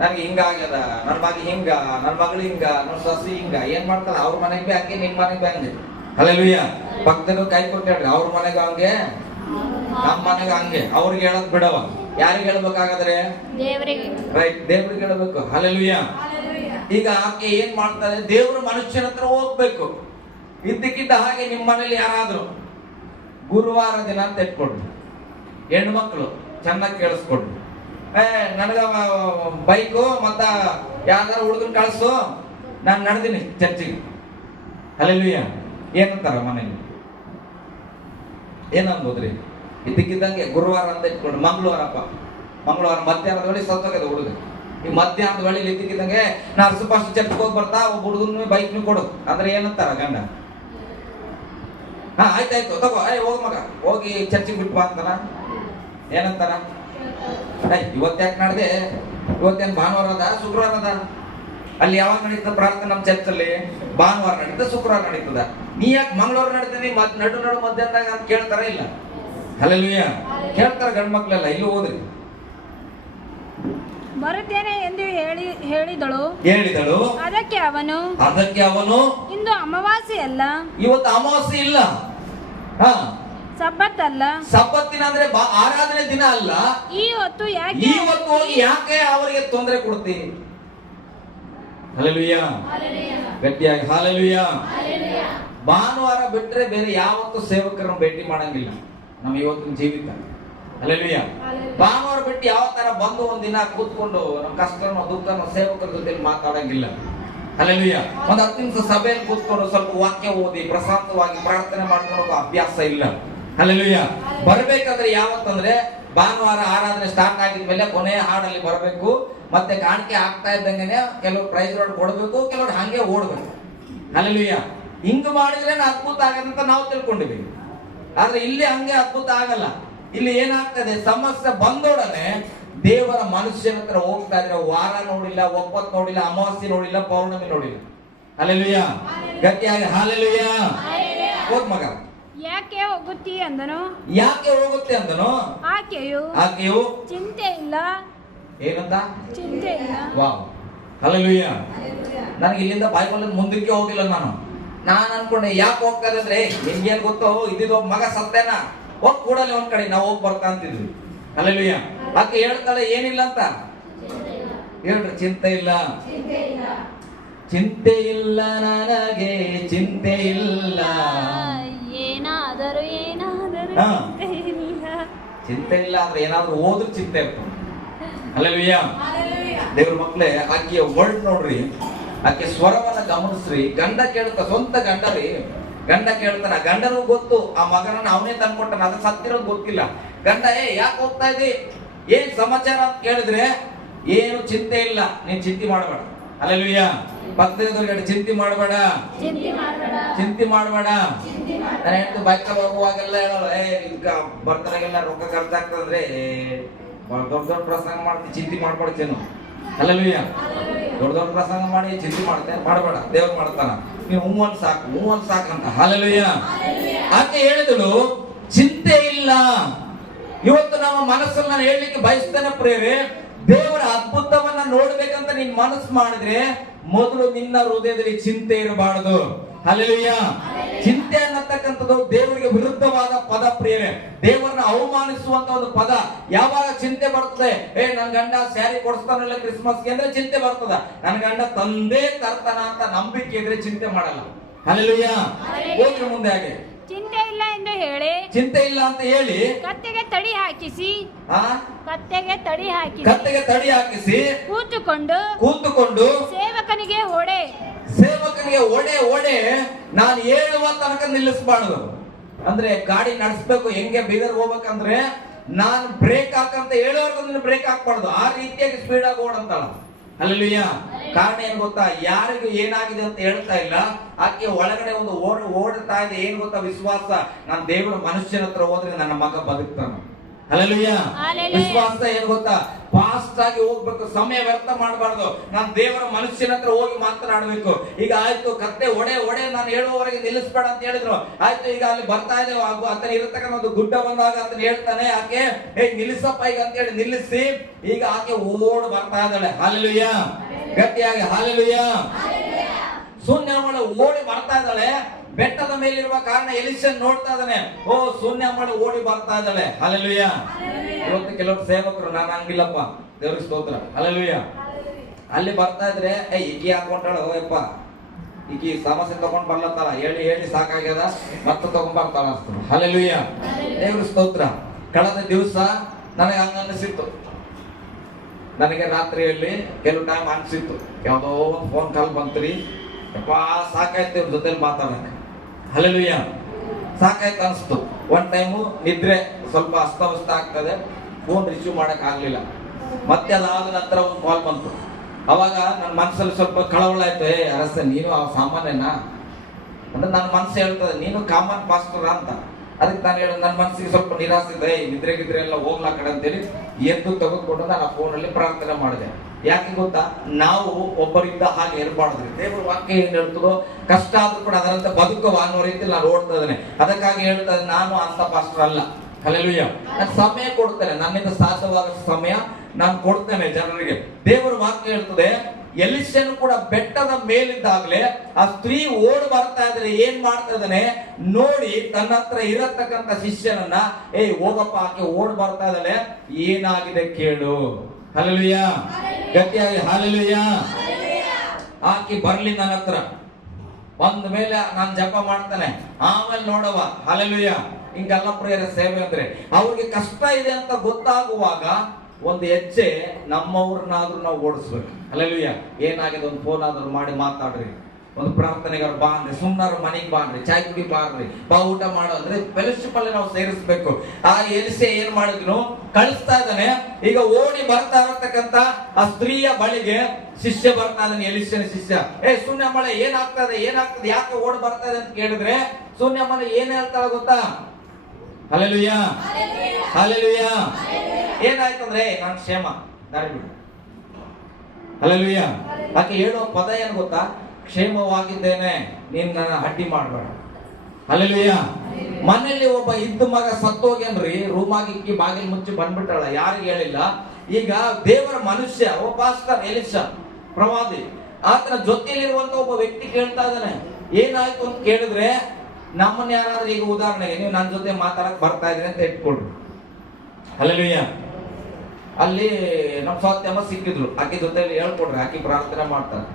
ನನಗೆ ಹಿಂಗಾಗ್ಯದ, ನನ್ನ ಮಗ ಹಿಂಗ, ನನ್ನ ಮಗಳು ಹಿಂಗ, ನನ್ನ ಸಸಿ ಹಿಂಗ, ಏನ್ ಮಾಡ್ತಾರ? ಅವ್ರ ಮನೆಗೆ ಬಿ ಹಾಕಿ, ನಿನ್ ಮನೆಗೆ ಬಿ ಹಂಗೆ. ಹಲ್ಲೆಲೂಯ. ಪಕ್ಕದ ಕೈ ಕೊಟ್ಟು ಹೇಳ್ರಿ, ಅವ್ರ ಮನೆಗೆ ಹಂಗೆ ನಮ್ಮ ಮನೆಗೆ ಹಂಗೆ ಅವ್ರಿಗೆ ಹೇಳೋದ್ ಬಿಡವ. ಯಾರಿಗೆ ಹೇಳ್ಬೇಕಾಗಾದ್ರೆ ದೇವರಿಗೆ. ರೈಟ್, ದೇವ್ರಿಗೆ ಹೇಳ್ಬೇಕು. ಹಲ್ಲೆಲೂಯಾ. ಈಗ ಆಕೆ ಏನ್ ಮಾಡ್ತಾರೆ, ದೇವ್ರ ಮನುಷ್ಯನ ಹತ್ರ ಹೋಗ್ಬೇಕು. ಇದ್ದಕ್ಕಿದ್ದ ಹಾಗೆ ನಿಮ್ಮ ಮನೇಲಿ ಯಾರಾದ್ರು ಗುರುವಾರ ದಿನ ಅಂತ ಇಟ್ಕೊಡ್ರಿ, ಹೆಣ್ಣು ಮಕ್ಕಳು ಚೆನ್ನಾಗಿ ಕೇಳಿಸ್ಕೊಡ್ರಿ, ನನಗ ಬೈಕು ಮತ್ತ ಯಾವ್ದಾರು ಹುಡುಗನ್ ಕಳ್ಸು, ನಾನು ನಡೆದೀನಿ ಚರ್ಚಿಗೆ. ಹಲ್ಲೆಲೂಯಾ. ಏನಂತಾರ ಮನೇಲಿ? ಏನನ್ಬೋದ್ರಿ? ಇದ್ದಕ್ಕಿದ್ದಂಗೆ ಗುರುವಾರ ಅಂತ ಇಟ್ಕೊಂಡು ಮಂಗಳವಾರ ಮಧ್ಯಾಹ್ನದ ವೇಳೆ ಸತ್ತೋಗದ ಹುಡುಗ. ಈ ಮಧ್ಯಾಹ್ನದ ವೇಳೆ ಇದ್ದಕ್ಕಿದ್ದಂಗೆ ನರ್ಸಪಾಸ್ ಚರ್ಚ್ಗೆ ಹೋಗಿ ಬರ್ತಾ ಒಬ್ಬ ಹುಡುಗನ ಬೈಕ್ ಕೊಡು ಅಂದ್ರೆ ಏನಂತಾರ ಗಂಡ? ಆಯ್ತಾಯ್ತು ತಗೋ, ಹೋಗ್ ಮಗ, ಹೋಗಿ ಚರ್ಚಿಗೆ ಬಿಟ್ಟು ಬಾ ಅಂತಾರ. ಏನಂತಾರ? ಇವತ್ತ್ಯಾಕೆ ನಡೆದೆ? ಇವತ್ತೇನು ಭಾನುವಾರ ಅದ ಶುಕ್ರವಾರ ಅದ? ಅಲ್ಲಿ ಯಾವಾಗ ನಡೀತದ ಪ್ರಾರ್ಥನೆ? ನಮ್ಮ ಚರ್ಚಲ್ಲಿ ಭಾನುವಾರ ನಡೀತದ, ಶುಕ್ರವಾರ ನಡೀತದ. ನೀ ಯಾಕೆ ಮಂಗಳವಾರ ನಡೀತೀನಿ ನಡು ಮಧ್ಯಾಹ್ನದಾಗ ಅಂತ ಕೇಳ್ತಾರ? ಇಲ್ಲ. ಹಲ್ಲೆಲೂಯಾ. ಕೇಳ್ತಾರ ಗಂಡು ಮಕ್ಳೆಲ್ಲ. ಇಲ್ಲಿ ಓದ್ರಿ. ಬರುತ್ತೇನೆ ಎಂದು ಹೇಳಿದಳು. ಅದಕ್ಕೆ ಅವನು ಇಂದು ಅಮಾವಾಸ್ಯೆ ಅಲ್ಲ, ಇವತ್ತು ಅಮಾವಾಸ್ಯೆ ಇಲ್ಲ, ಸಬ್ಬತ್ ಅಲ್ಲ, ಸಬ್ಬತ್ತಿನ ಅಂದ್ರೆ ಆರಾಧನೆ ದಿನ ಅಲ್ಲ, ಈ ಹೊತ್ತು ಹೋಗಿ ಯಾಕೆ ಅವರಿಗೆ ತೊಂದರೆ ಕೊಡ್ತೀನಿ? ಹಲ್ಲೆಲೂಯಾ. ಗಟ್ಟಿಯಾಗಿ ಹಲ್ಲೆಲೂಯಾ. ಭಾನುವಾರ ಬಿಟ್ರೆ ಬೇರೆ ಯಾವತ್ತು ಸೇವಕರನ್ನು ಭೇಟಿ ಮಾಡಂಗಿಲ್ಲ ನಮ್ಮ ಇವತ್ತಿನ ಜೀವಿತ. ಹಲ್ಲೆಲೂಯಾ. ಭಾನುವಾರ ಬಿಟ್ಟು ಯಾವ ತರ ಬಂದು ಒಂದಿನ ಕೂತ್ಕೊಂಡು ನಮ್ಮ ಕಷ್ಟನೋ ದುಃಖನೋ ಸೇವಕರ ಜೊತೆ ಮಾತಾಡಂಗಿಲ್ಲ. ಹಲ್ಲೆಲೂಯಾ. ಒಂದು 10 ನಿಮಿಷ ಸಭೆಯಲ್ಲಿ ಕೂತ್ಕೊಂಡು ಸ್ವಲ್ಪ ವಾಕ್ಯ ಓದಿ ಪ್ರಶಾಂತವಾಗಿ ಪ್ರಾರ್ಥನೆ ಮಾಡ್ಕೊಂಡು ಅಭ್ಯಾಸ ಇಲ್ಲ. ಹಲ್ಲೆಲೂಯಾ. ಬರ್ಬೇಕಂದ್ರೆ ಯಾವತ್ತಂದ್ರೆ ಭಾನುವಾರ ಆರಾಧನೆ ಸ್ಟಾರ್ಟ್ ಆಗಿದ್ಮೇಲೆ ಕೊನೆಯ ಹಾಡಲ್ಲಿ ಬರಬೇಕು. ಮತ್ತೆ ಕಾಣಿಕೆ ಆಗ್ತಾ ಇದ್ದಂಗೆನೆ ಕೆಲವರು ಪ್ರೈಸ್ ರೋಡ್ ಕೊಡಬೇಕು, ಕೆಲವರು ಹಂಗೆ ಓಡ್ಬೇಕು. ಹಲ್ಲೆಲೂಯಾ. ಹಿಂಗ್ ಮಾಡಿದ್ರೆ ಅದ್ಭುತ ಆಗದಂತ ನಾವು ತಿಳ್ಕೊಂಡಿವಿ. ಆದ್ರೆ ಇಲ್ಲಿ ಹಂಗೆ ಅದ್ಭುತ ಆಗಲ್ಲ. ಇಲ್ಲಿ ಏನಾಗ್ತದೆ, ಸಮಸ್ಯೆ ಬಂದೊಡನೆ ದೇವರ ಮನುಷ್ಯನ ಹತ್ರ ಹೋಗ್ತಾ ಇದ್ರೆ ವಾರ ನೋಡಿಲ್ಲ, ಒಪ್ಪತ್ತು ನೋಡಿಲ್ಲ, ಅಮಾವಾಸ್ಯೆ ನೋಡಿಲ್ಲ, ಪೌರ್ಣಮಿ ನೋಡಿಲ್ಲ. ಹಲ್ಲೆಲೂಯಾ. ಗಟ್ಟಿಯಾಗಿ ಹಲ್ಲೆಲೂಯಾ. ಹೋಗ್ ಮಗ. ಯಾಕೆ ಹೋಗುತ್ತಿ ಅಂದನು. ಯಾಕೆ ಹೋಗುತ್ತೆ ಅಂದನು. ಆಕೆಯು ಚಿಂತೆ ಇಲ್ಲ. ಏನಂತ? ಚಿಂತೆ ಇಲ್ಲ. ವಾವ್. ಹಲ್ಲೆಲೂಯಾ. ನನಗೆ ಇಲ್ಲಿಂದ ಬೈಬಲ್ ಮುಂದಕ್ಕೆ ಹೋಗಿಲ್ಲ. ನಾನು ಅನ್ಕೊಂಡೆ ಯಾಕೆ ಹೋಗ್ತಾರೆ ಅಂದ್ರೆ ನಿಮ್ಗೇನ್ ಗೊತ್ತೋ, ಇದ್ದಿದ್ದು ಒಬ್ಬ ಮಗ ಸತ್ತೇನ, ಹೋಗ್ ಕೂಡಲೇ ಒಂದ್ ಕಡೆ ನಾವು ಹೋಗಿ ಬರ್ತಾ ಅಂತಿದ್ವಿ. ಹಲ್ಲೆಲೂಯಾ. ಆಕೆ ಹೇಳ್ತಾಳೆ ಏನಿಲ್ಲ ಅಂತ ಹೇಳ್ರಿ. ಚಿಂತೆ ಇಲ್ಲ, ಚಿಂತೆ ಇಲ್ಲ, ನನಗೆ ಚಿಂತೆ ಇಲ್ಲ. ಏನಾದರೂ ಚಿಂತೆ ಇಲ್ಲ ಅಂದ್ರೆ ಏನಾದ್ರೂ ಹೋದ್ರೂ ಚಿಂತೆ ಇರ್ತದೆ. ಹಲ್ಲೆಲೂಯಾ. ದೇವ್ರ ಮಕ್ಳೇ, ಆಕೆಯ ವರ್ಡ್ ನೋಡ್ರಿ, ಆಕೆ ಸ್ವರವನ್ನ ಗಮನಿಸ್ರಿ. ಗಂಡ ಕೇಳ್ತ, ಸ್ವಂತ ಗಂಡ ರೀ, ಗಂಡ ಕೇಳ್ತಾನ. ಗಂಡನೂ ಗೊತ್ತು ಆ ಮಗನನ್ನ ಅವನೇ ತಂದ್ಕೊಟ್ಟಾನ, ಅದು ಸತ್ತಿರೋದು ಗೊತ್ತಿಲ್ಲ. ಗಂಡ ಯಾಕೆ ಹೋಗ್ತಾ ಇದ್ದಿ, ಏನ್ ಸಮಾಚಾರ ಅಂತ ಕೇಳಿದ್ರೆ ಏನು ಚಿಂತೆ ಇಲ್ಲ, ನೀನ್ ಚಿಂತೆ ಮಾಡಬೇಡ. ಹಲ್ಲೆಲೂಯಾ. ಪಕ್ಕದವರಿಗೆ ಚಿಂತೆ ಮಾಡಬೇಡ, ಚಿಂತೆ ಮಾಡಬೇಡ. ನಾನು ಹೇಳ್ತು ಬೈಕಲ್ಲಿ ಹೋಗುವಾಗೆಲ್ಲ ಹೇಳೋಲ್ಲ, ಇದಕ್ಕ ಬರ್ತನಾಗೆಲ್ಲ ರೊಕ್ಕ ಖರ್ಚಾಗ್ತದ್ರೆ ದೊಡ್ಡ ದೊಡ್ಡ ಪ್ರಸಂಗ ಮಾಡ್ತೀವಿ, ಚಿಂತೆ ಮಾಡ್ಕೊಡ್ತೇನು. ಹಲ್ಲೆಲೂಯಾ. ದೊಡ್ಡ ದೊಡ್ಡ ಪ್ರಸಂಗ ಮಾಡಿ ಚಿಂತೆ ಮಾಡ್ತೇನೆ, ಮಾಡಬೇಡ, ದೇವ್ರು ಮಾಡ್ತಾನ. ನೀವು ಹೂವನ್ ಸಾಕಂತ. ಹಲ್ಲೆಲೂಯಾ. ಆಕೆ ಹೇಳಿದಳು ಚಿಂತೆ ಇಲ್ಲ. ಇವತ್ತು ನಮ್ಮ ಮನಸ್ಸಲ್ಲಿ ನಾನು ಹೇಳಲಿಕ್ಕೆ ಬಯಸ್ತೇನೆ ಪ್ರೇರೆ, ದೇವರ ಅದ್ಭುತವನ್ನ ನೋಡ್ಬೇಕಂತ ನೀನ್ ಮನಸ್ಸು ಮಾಡಿದ್ರೆ ಮೊದಲು ನಿನ್ನ ಹೃದಯದಲ್ಲಿ ಚಿಂತೆ ಇರಬಾರದು. ಹಲ್ಲೆಲೂಯಾ. ಚಿಂತೆ ಅನ್ನತಕ್ಕಂಥದ್ದು ದೇವರಿಗೆ ವಿರುದ್ಧವಾದ ಪದ ಪ್ರಿಯರೇ. ದೇವರನ್ನ ಅವಮಾನಿಸುವಂತ ಒಂದು ಪದ. ಯಾವಾಗ ಚಿಂತೆ ಬರ್ತದೆ, ನನ್ ಗಂಡ ಸ್ಯಾರಿ ಕೊಡಿಸ್ತಾನಲ್ಲ ಕ್ರಿಸ್ಮಸ್ಗೆ ಅಂದ್ರೆ ಚಿಂತೆ ಬರ್ತದ. ನನ್ ಗಂಡ ತಂದೆ ತರ್ತಾನ ಅಂತ ನಂಬಿಕೆ ಇದ್ರೆ ಚಿಂತೆ ಮಾಡಲ್ಲ. ಹಲ್ಲೆಲೂಯಾ. ಹೋಗ್ರಿ ಮುಂದೆ. ಹಾಗೆ ಚಿಂತೆ ಇಲ್ಲ ಎಂದು ಹೇಳಿ, ಚಿಂತೆ ಇಲ್ಲ ಅಂತ ಹೇಳಿ ಕತ್ತೆಗೆ ತಡಿ ಹಾಕಿಸಿ ಕೂತುಕೊಂಡು ಸೇವಕನಿಗೆ ಒಡೆ ನಾನು ಹೇಳುವ ತನಕ ನಿಲ್ಲಿಸಬಾರ್ದು. ಅಂದ್ರೆ ಗಾಡಿ ನಡೆಸಬೇಕು. ಹೆಂಗೆ ಬೀದರ್ ಹೋಗ್ಬೇಕಂದ್ರೆ ನಾನು ಬ್ರೇಕ್ ಹಾಕಂತ ಹೇಳೋರ್ಗು ಬ್ರೇಕ್ ಹಾಕ್ಬಾರ್ದು. ಆ ರೀತಿಯಾಗಿ ಸ್ಪೀಡ್ ಆಗಿ ಓಡಂತಲ್ಲ. ಹಲ್ಲೆಲೂಯಾ. ಕಾರಣ ಏನ್ ಗೊತ್ತಾ, ಯಾರಿಗೂ ಏನಾಗಿದೆ ಅಂತ ಹೇಳ್ತಾ ಇಲ್ಲ. ಆಕೆ ಒಳಗಡೆ ಒಂದು ಓಡ್ತಾ ಇದೆ. ಏನ್ ಗೊತ್ತಾ, ವಿಶ್ವಾಸ. ನಾನು ದೇವರ ಮನುಷ್ಯನ ಹತ್ರ ಹೋದ್ರೆ ನನ್ನ ಮಗ ಬದುಕ್ತಾನ. ಹಲ್ಲೆಲೂಯಾ. ವಿಶ್ವಾಸ ಏನ್ ಗೊತ್ತಾ, ಫಾಸ್ಟ್ ಆಗಿ ಹೋಗ್ಬೇಕು, ಸಮಯ ವ್ಯರ್ಥ ಮಾಡಬಾರ್ದು. ನಾನು ದೇವರ ಮನುಷ್ಯನ ಹತ್ರ ಹೋಗಿ ಮಾತನಾಡ್ಬೇಕು. ಈಗ ಆಯ್ತು, ಕತ್ತೆ ಒಡೆ ನಾನು ಹೇಳುವವರೆಗೆ ನಿಲ್ಲಿಸ್ಬೇಡ ಅಂತ ಹೇಳಿದ್ರು. ಆಯ್ತು, ಈಗ ಅಲ್ಲಿ ಬರ್ತಾ ಇದೆ, ಆತನ ಇರತಕ್ಕಂಥ ಒಂದು ಗುಡ್ಡ ಬಂದಾಗ ಆತನ ಹೇಳ್ತಾನೆ, ಆಕೆ ನಿಲ್ಲಿಸಪ್ಪ ಈಗ ಅಂತ ಹೇಳಿ ನಿಲ್ಲಿಸಿ, ಈಗ ಆಕೆ ಓಡ್ ಬರ್ತಾ ಇದ್ದಾಳೆ. ಹಲ್ಲೆಲೂಯಾ. ಗಟ್ಟಿಯಾಗಿ ಹಲ್ಲೆಲೂಯಾ. ಶೂನ್ಯ ಓಡಿ ಬರ್ತಾ ಇದ್ದಾಳೆ. ಬೆಟ್ಟದ ಮೇಲಿರುವ ಕಾರಣ ಎಲಿಷನ್ ನೋಡ್ತಾ ಇದ್ದಾನೆ, ಓ ಶೂನ್ಯ ಮಾಡಿ ಓಡಿ ಬರ್ತಾ ಇದ್ದಾಳೆ. ಹಲ್ಲೆಲೂಯಾ. ಇವತ್ತು ಕೆಲವರು ಸೇವಕರು, ನಾನು ಹಂಗಿಲ್ಲಪ್ಪ, ದೇವ್ರಿಗೆ ಸ್ತೋತ್ರ, ಹಲ್ಲೆಲೂಯಾ, ಅಲ್ಲಿ ಬರ್ತಾ ಇದ್ರೆ ಈಕಿ ಹಾಕೊಂಡಾಳ, ಓಯಪ್ಪ ಈಕಿ ಸಮಸ್ಯೆ ತಗೊಂಡ್ ಬರ್ಲತ್ತಾಳ, ಹೇಳಿ ಹೇಳಿ ಸಾಕಾಗ್ಯದ, ಮತ್ತೆ ತಗೊಂಡ್ ಬರ್ತಾಳ ಅನ್ಸ್ತು. ಹಲ್ಲೆಲೂಯಾ, ದೇವ್ರ ಸ್ತೋತ್ರ. ಕಳೆದ ದಿವಸ ನನಗೆ ಹಂಗ ಅನಿಸಿತ್ತು, ನನಗೆ ರಾತ್ರಿಯಲ್ಲಿ ಕೆಲವು ಟೈಮ್ ಅನ್ಸಿತ್ತು, ಯಾವುದೋ ಒಂದು ಫೋನ್ ಕಾಲ್ ಬಂತ್ರಿ, ಯಪ್ಪ ಸಾಕಾಯ್ತು ಇವ್ರ ಜೊತೆಲಿ ಮಾತಾಡಕ್ಕೆ. ಹಲ್ಲೆಲೂಯಾ, ಸಾಕಾಯ್ತು ಅನಿಸ್ತು. ಒನ್ ಟೈಮು ನಿದ್ರೆ ಸ್ವಲ್ಪ ಅಸ್ತವ್ಯಸ್ತ ಆಗ್ತದೆ, ಫೋನ್ ರಿಸೀವ್ ಮಾಡಕ್ ಆಗ್ಲಿಲ್ಲ. ಮತ್ತೆ ಅದಾದ ನಂತರ ಒಂದು ಕಾಲ್ ಬಂತು. ಅವಾಗ ನನ್ನ ಮನಸ್ಸಲ್ಲಿ ಸ್ವಲ್ಪ ಕಳವಳ ಆಯ್ತು, ಅರಸ ನೀನು ಸಾಮಾನ್ಯನಾ ಅಂದ್ರೆ ನನ್ನ ಮನಸ್ಸು ಹೇಳ್ತದೆ, ನೀನು ಕಾಮನ್ ಪಾಸ್ಟರ್ ಅಂತ. ಅದಕ್ಕೆ ನಾನು ಹೇಳ, ನನ್ನ ಮನಸ್ಸಿಗೆ ಸ್ವಲ್ಪ ನಿರಾಸೆ ಇದೆ, ನಿದ್ರೆ ಗಿದ್ರೆ ಎಲ್ಲ ಹೋಗ್ಲಾ ಕಡೆ ಅಂತೇಳಿ ಎದ್ದು ತೆಗೆದುಕೊಂಡು ನಾನು ಆ ಫೋನಲ್ಲಿ ಪ್ರಾರ್ಥನೆ ಮಾಡಿದೆ. ಯಾಕೆ ಗೊತ್ತಾ, ನಾವು ಒಬ್ಬರಿಂದ ಹಾಗೆ ಇರಬಾರ್ದು. ದೇವ್ರ ವಾಕ್ಯ ಏನ್ ಹೇಳ್ತದೋ, ಕಷ್ಟ ಆದ್ರೂ ಕೂಡ ಅದರಂತೆ ಬದುಕುವ ಅನ್ನೋ ರೀತಿಯಲ್ಲಿ ನಾನು ಓಡ್ತಾ ಇದ್ದೇನೆ. ಅದಕ್ಕಾಗಿ ಹೇಳ್ತಾ ಇದ್ದೇನೆ, ನಾನು ಅಂತ ಪಾಸ್ಟರ್ ಅಲ್ಲ. ಹಲ್ಲೆಲೂಯಾ, ನಾನು ಸಮಯ ಕೊಡ್ತೇನೆ, ನನ್ನಿಂದ ಸಾಧ್ಯವಾದ ಸಮಯ ನಾನು ಕೊಡ್ತೇನೆ ಜನರಿಗೆ. ದೇವರ ವಾಕ್ಯ ಹೇಳ್ತದೆ, ಎಲಿಷನು ಕೂಡ ಬೆಟ್ಟದ ಮೇಲಿದ್ದಾಗಲೇ ಆ ಸ್ತ್ರೀ ಓಡ್ ಬರ್ತಾ ಇದ್ರೆ ಏನ್ ಮಾಡ್ತಾ ಇದ್ದಾನೆ ನೋಡಿ, ತನ್ನ ಹತ್ರ ಇರತಕ್ಕಂತ ಶಿಷ್ಯನನ್ನ, ಹೋಗಪ್ಪ ಆಕೆ ಓಡ್ ಬರ್ತಾ ಇದ್ದಾಳೆ, ಏನಾಗಿದೆ ಕೇಳು. ಹಲ್ಲೆಲೂಯಾ, ಗಟ್ಟಿಯಾಗಿ ಹಲ್ಲೆಲೂಯಾ. ಆಕೆ ಬರ್ಲಿ ನನ್ನ ಹತ್ರ, ಬಂದ ಮೇಲೆ ನಾನು ಜಪ ಮಾಡ್ತಾನೆ, ಆಮೇಲೆ ನೋಡವ. ಹಲ್ಲೆಲೂಯಾ. ಹಿಂಗೆಲ್ಲ ಪ್ರೇರ ಸೇವೆ ಅಂದ್ರೆ ಅವ್ರಿಗೆ ಕಷ್ಟ ಇದೆ ಅಂತ ಗೊತ್ತಾಗುವಾಗ ಒಂದು ಹೆಜ್ಜೆ ನಮ್ಮವ್ರನ್ನಾದ್ರೂ ನಾವು ಓಡಿಸ್ಬೇಕು. ಹಲ್ಲೆಲೂಯಾ. ಏನಾಗಿದೆ ಒಂದು ಫೋನ್ ಆದ್ರೂ ಮಾಡಿ ಮಾತಾಡ್ರಿ, ಒಂದು ಪ್ರಾರ್ಥನೆಗಾರ ಬಾನ್ರಿ, ಸುಮ್ನಾರು ಮನೆಗೆ ಬಾನ್ರಿ, ಚಾಯ್ ಕುಡಿ ಬಾರ್ರಿ, ಬಾ ಊಟ ಮಾಡೋ ಅಂದ್ರೆ ಫೆಲೋಶಿಪ್ ಅಲ್ಲಿ ನಾವು ಸೇರಿಸ್ಬೇಕು. ಆ ಎಲಿಸೆ ಏನ್ ಮಾಡಿದ್ನು, ಕಳಿಸ್ತಾ ಇದ್ದಾನೆ. ಈಗ ಓಡಿ ಬರ್ತಾ ಇರತಕ್ಕಂತ ಆ ಸ್ತ್ರೀಯ ಬಳಿಗೆ ಶಿಷ್ಯ ಬರ್ತಾ ಇದ್ದಾನೆ, ಎಲಿಸನ ಶಿಷ್ಯ. ಶೂನ್ಯ ಮಳೆ ಏನಾಗ್ತದೆ, ಯಾಕೆ ಓಡಿ ಬರ್ತಾ ಇದೆ ಅಂತ ಕೇಳಿದ್ರೆ, ಶೂನ್ಯ ಮಳೆ ಏನ್ ಹೇಳ್ತಾಳ ಗೊತ್ತಾ? Hallelujah, hallelujah. ಏನಾಯ್ತಂದ್ರೆ, ನಾನು ಕ್ಷೇಮ, ದಾರಿ ಬಿಡು. ಹಲ್ಲೆಲೂಯಾ. ಆಕೆ ಹೇಳೋ ಪದ ಏನ್ ಗೊತ್ತಾ? ಕ್ಷೇಮವಾಗಿದ್ದೇನೆ, ನೀನ್ ನನ್ನ ಅಡ್ಡಿ ಮಾಡಬೇಡ. ಹಲ್ಲೆಲೂಯಾ. ಮನೆಯಲ್ಲಿ ಒಬ್ಬ ಇದ್ದ ಮಗ ಸತ್ತೋಗ್ಯನ್ರಿ, ರೂಮಾಗಿ ಇಕ್ಕಿ ಬಾಗಿಲು ಮುಚ್ಚಿ ಬಂದ್ಬಿಟ್ಟಾಳ, ಯಾರಿಗೆ ಹೇಳಿಲ್ಲ. ಈಗ ದೇವರ ಮನುಷ್ಯ, ಒಬ್ಬ ಪಾಸ್ಟರ್ ಎಲಿಷ ಪ್ರವಾದಿ, ಆತನ ಜೊತೆಯಲ್ಲಿರುವಂತ ಒಬ್ಬ ವ್ಯಕ್ತಿ ಕೇಳ್ತಾ ಇದ್ದಾನೆ, ಏನಾಯ್ತು ಅಂತ ಕೇಳಿದ್ರೆ, ನಮ್ಮನ್ನ ಯಾರಾದ್ರೂ ಈಗ ಉದಾಹರಣೆಗೆ ನೀವು ನನ್ನ ಜೊತೆ ಮಾತಾಡಕ್ ಬರ್ತಾ ಇದ್ರಿ ಅಂತ ಇಟ್ಕೊಳ್ರಿ. ಹಲ್ಲೆಲೂಯಾ. ಅಲ್ಲಿ ನಮ್ಮ ಸತ್ಯಮ್ಮ ಸಿಕ್ಕಿದ್ರು, ಆಕೆ ಜೊತೆ ಹೇಳ್ಕೊಡ್ರಿ, ಆಕೆ ಪ್ರಾರ್ಥನೆ ಮಾಡ್ತಾರೆ.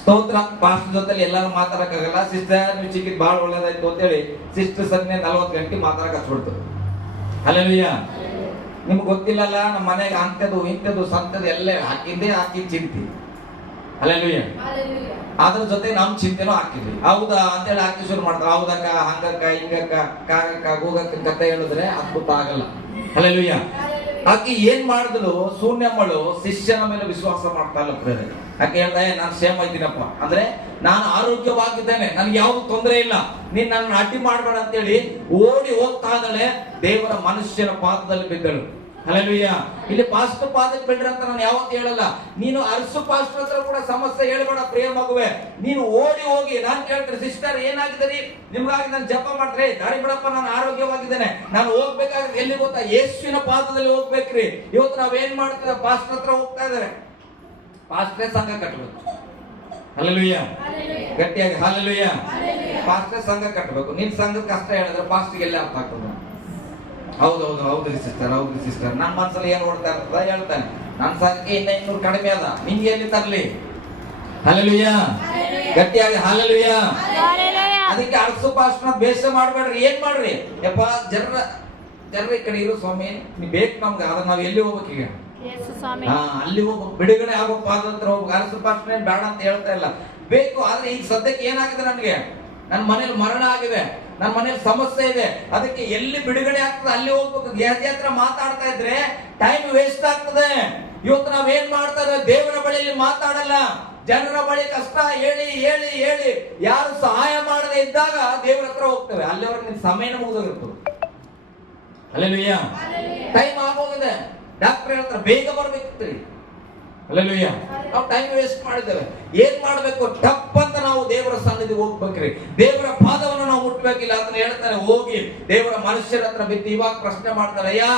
ಸ್ತೋತ್ರ. ಪಾಸ್ಟ್ ಜೊತೆ ಎಲ್ಲಾರು ಮಾತಾಡಕ್ಕಾಗಲ್ಲ, ಸಿಸ್ಟರ್ ನೀವು ಸಿಕ್ಕಿದ್ ಬಹಳ ಒಳ್ಳೇದಾಯ್ತು ಅಂತೇಳಿ ಸಿಸ್ಟರ್ ಸನ್ನೆ 40 ಗಂಟೆ ಮಾತಾಡಕ್ ಹಚ್ಬಿಡ್ತು. ಹಲ್ಲೆಲೂಯಾ. ನಿಮ್ಗೆ ಗೊತ್ತಿಲ್ಲಲ್ಲ, ನಮ್ಮ ಮನೆಗೆ ಅಂತ್ಯದು ಇಂಥದ್ದು ಸಂತದ್ದು ಎಲ್ಲ ಹಾಕಿದ್ದೆ, ಹಾಕಿ ಚಿಂತಿ. ಹಲ್ಲೆಲೂಯಾ. ಅದ್ರ ಜೊತೆ ನಮ್ ಚಿಂತೆನೂ ಹಾಕಿದ್ವಿ. ಹೌದಾ ಅಂತೇಳಿ ಹಾಕಿ ಶುರು ಮಾಡ್ತಾರೆ. ಹೌದಕ್ಕ, ಹಂಗಕ್ಕ, ಹಿಂಗಕ್ಕ, ಕಾಗಕ್ಕ, ಹೋಗಕ್ಕ ಕತೆ ಹೇಳಿದ್ರೆ ಅದ್ಭುತ ಆಗಲ್ಲ. ಹಲ್ಲೆಲೂಯಾ. ಆಕೆ ಏನ್ ಮಾಡಿದ್ರು, ಶೂನ್ಯಮ್ಮಳು ಶಿಷ್ಯನ ಮೇಲೆ ವಿಶ್ವಾಸ ಮಾಡ್ತಾ ಇಲ್ಲ ಪ್ರೇರೆ. ಆಕೆ ಹೇಳ್ತಾ, ನಾನು ಕ್ಷೇಮ ಇದ್ದೀನಪ್ಪ, ಅಂದ್ರೆ ನಾನು ಆರೋಗ್ಯವಾಗಿದ್ದೇನೆ, ನನ್ಗೆ ಯಾವ್ದು ತೊಂದರೆ ಇಲ್ಲ, ನೀನ್ ನನ್ನ ಅಡ್ಡಿ ಮಾಡ್ಬೇಡ ಅಂತೇಳಿ ಓಡಿ ಹೋಗ್ತಾ ಇದ್ದಾಳೆ. ದೇವರ ಮನುಷ್ಯನ ಪಾದದಲ್ಲಿ ಬಿದ್ದಳು. ಹಲ್ಲೆಲೂಯಾ. ಇಲ್ಲಿ ಪಾಸ್ಟರ್ ಪಾದಕ್ಕೆ ಬಿಡ್ರಿ ಅಂತ ನಾನು ಯಾವತ್ತು ಹೇಳಲ್ಲ. ನೀನು ಅರಸು ಪಾಸ್ಟರ್ ಹತ್ರ ಕೂಡ ಸಮಸ್ಯೆ ಹೇಳ್ಬೇಡ ಪ್ರಿಯ ಮಗುವೆ. ನೀನು ಓಡಿ ಹೋಗಿ ನಾನು ಕೇಳ್ತೀನಿ, ಸಿಸ್ಟರ್ ಏನಾಗಿದ್ದೀರಿ, ನಿಮ್ಗಾಗಿ ನಾನು ಜಪ ಮಾಡ್ರಿ, ದಾರಿ ಬಿಡಪ್ಪ, ನಾನು ಆರೋಗ್ಯವಾಗಿದ್ದೇನೆ, ನಾನು ಹೋಗ್ಬೇಕಾದ್ರೆ ಎಲ್ಲಿ ಗೊತ್ತಾ, ಯೇಸುವಿನ ಪಾದದಲ್ಲಿ ಹೋಗ್ಬೇಕ್ರಿ. ಇವತ್ತು ನಾವೇನ್ ಮಾಡ್ತೀವಿ, ಪಾಸ್ಟರ್ ಹತ್ರ ಹೋಗ್ತಾ ಇದಾರೆ, ಪಾಸ್ಟ್ರೇ ಸಂಘ ಕಟ್ಟಬೇಕು. ಹಲ್ಲೆಲೂಯಾ. ಗಟ್ಟಿಯಾಗಿ ಹಲ್ಲೆಲೂಯಾ. ಪಾಸ್ಟ್ರೇ ಸಂಘ ಕಟ್ಟಬೇಕು. ನಿನ್ ಸಂಘದ ಕಷ್ಟ ಹೇಳಿದ್ರೆ ಪಾಸ್ಟ್ರಿಗೆ ಎಲ್ಲ ಅರ್ಥ ಆಗ್ತದೆ. ಹೌದೌದು, ಹೌದ್ರಿ ಸಿಸ್ಟರ್, ಹೌದ್ರಿ ಸಿಸ್ಟರ್. ನನ್ನ ಮನಸ್ಸಲ್ಲಿ ಏನ್ ಓಡ್ತಾ ಇರ್ತದ ಹೇಳ್ತಾನೆ, ನನ್ನ ಸಂಖ್ಯೆ ಇನ್ನ 200 ಕಡಿಮೆ ಅದ, ನಿಮ್ಗೆ ಎಲ್ಲಿ ತರ್ಲಿ? ಹಲ್ಲೆಲೂಯಾ. ಗಟ್ಟಿಯಾಗಿ ಹಲ್ಲೆಲೂಯಾ. ಅದಕ್ಕೆ ಅರಸು ಪಾಸ್ಟರ್ನ ಬೇಸ ಮಾಡ್ಬೇಡ್ರಿ. ಏನ್ ಮಾಡ್ರಿ, ಯಪ್ಪ ಜನರ ಈ ಕಡೆ ಇರೋ ಸ್ವಾಮಿ, ನೀ ಬೇಕು ನಮ್ಗೆ, ಅದ್ರ ನಾವ್ ಎಲ್ಲಿ ಹೋಗ್ಬೇಕು ಈಗ? ಅಲ್ಲಿ ಹೋಗ್ಬೇಕು, ಬಿಡುಗಡೆ ಆಗೋ ಪಾದ ಹತ್ರ ಹೋಗ್ಬೇಕು. ಅರಸು ಪಾಸ್ಟರ್ ಬೇಡ ಅಂತ ಹೇಳ್ತಾ ಇಲ್ಲ, ಬೇಕು. ಆದ್ರೆ ಈಗ ಸದ್ಯಕ್ಕೆ ಏನಾಗಿದೆ, ನನ್ಗೆ ನನ್ನ ಮನೇಲಿ ಮರಣ ಆಗಿದೆ, ನನ್ನ ಮನೇಲಿ ಸಮಸ್ಯೆ ಇದೆ, ಅದಕ್ಕೆ ಎಲ್ಲಿ ಬಿಡುಗಡೆ ಆಗ್ತದೆ ಅಲ್ಲಿ ಹೋಗ್ಬೇಕು. ಗೆಳತಿ ಹತ್ರ ಮಾತಾಡ್ತಾ ಇದ್ರೆ ಟೈಮ್ ವೇಸ್ಟ್ ಆಗ್ತದೆ. ಇವತ್ತು ನಾವೇನ್ ಮಾಡ್ತಾ ಇದ್ದೇವೆ, ದೇವರ ಬಳಿಯಲ್ಲಿ ಮಾತಾಡಲ್ಲ, ಜನರ ಬಳಿ ಕಷ್ಟ ಹೇಳಿ ಹೇಳಿ ಹೇಳಿ ಯಾರು ಸಹಾಯ ಮಾಡದೆ ಇದ್ದಾಗ ದೇವರ ಹತ್ರ ಹೋಗ್ತೇವೆ. ಅಲ್ಲಿವರೆಗೆ ನಿನ್ ಸಮಯನ ಮುಗಿದೋಗಿರ್ತದೆ. ಹಲ್ಲೆಲೂಯಾ. ಟೈಮ್ ಆಗೋಗಿದೆ, ಡಾಕ್ಟರ್ ಹೇಳ್ತಾರೆ ಬೇಗ ಬರ್ಬೇಕಿತ್ತು. ಹಲ್ಲೆಲೂಯಾ. ನಾವು ಟೈಮ್ ವೇಸ್ಟ್ ಮಾಡಿದ್ದೇವೆ. ಏನ್ ಮಾಡ್ಬೇಕು, ಟಪ್ ಅಂತ ನಾವು ದೇವರ ಸನ್ನಿಧಿಗೆ ಹೋಗ್ಬೇಕ್ರಿ. ದೇವರ ಪಾದವನ್ನು ನಾವು ಮುಟ್ಬೇಕಿಲ್ಲ. ಅದನ್ನ ಹೇಳ್ತಾರೆ, ಹೋಗಿ ದೇವರ ಮನುಷ್ಯರ ಹತ್ರ ಬಿದ್ದು ಇವಾಗ ಪ್ರಶ್ನೆ ಮಾಡ್ತಾರೆ, ಅಯ್ಯ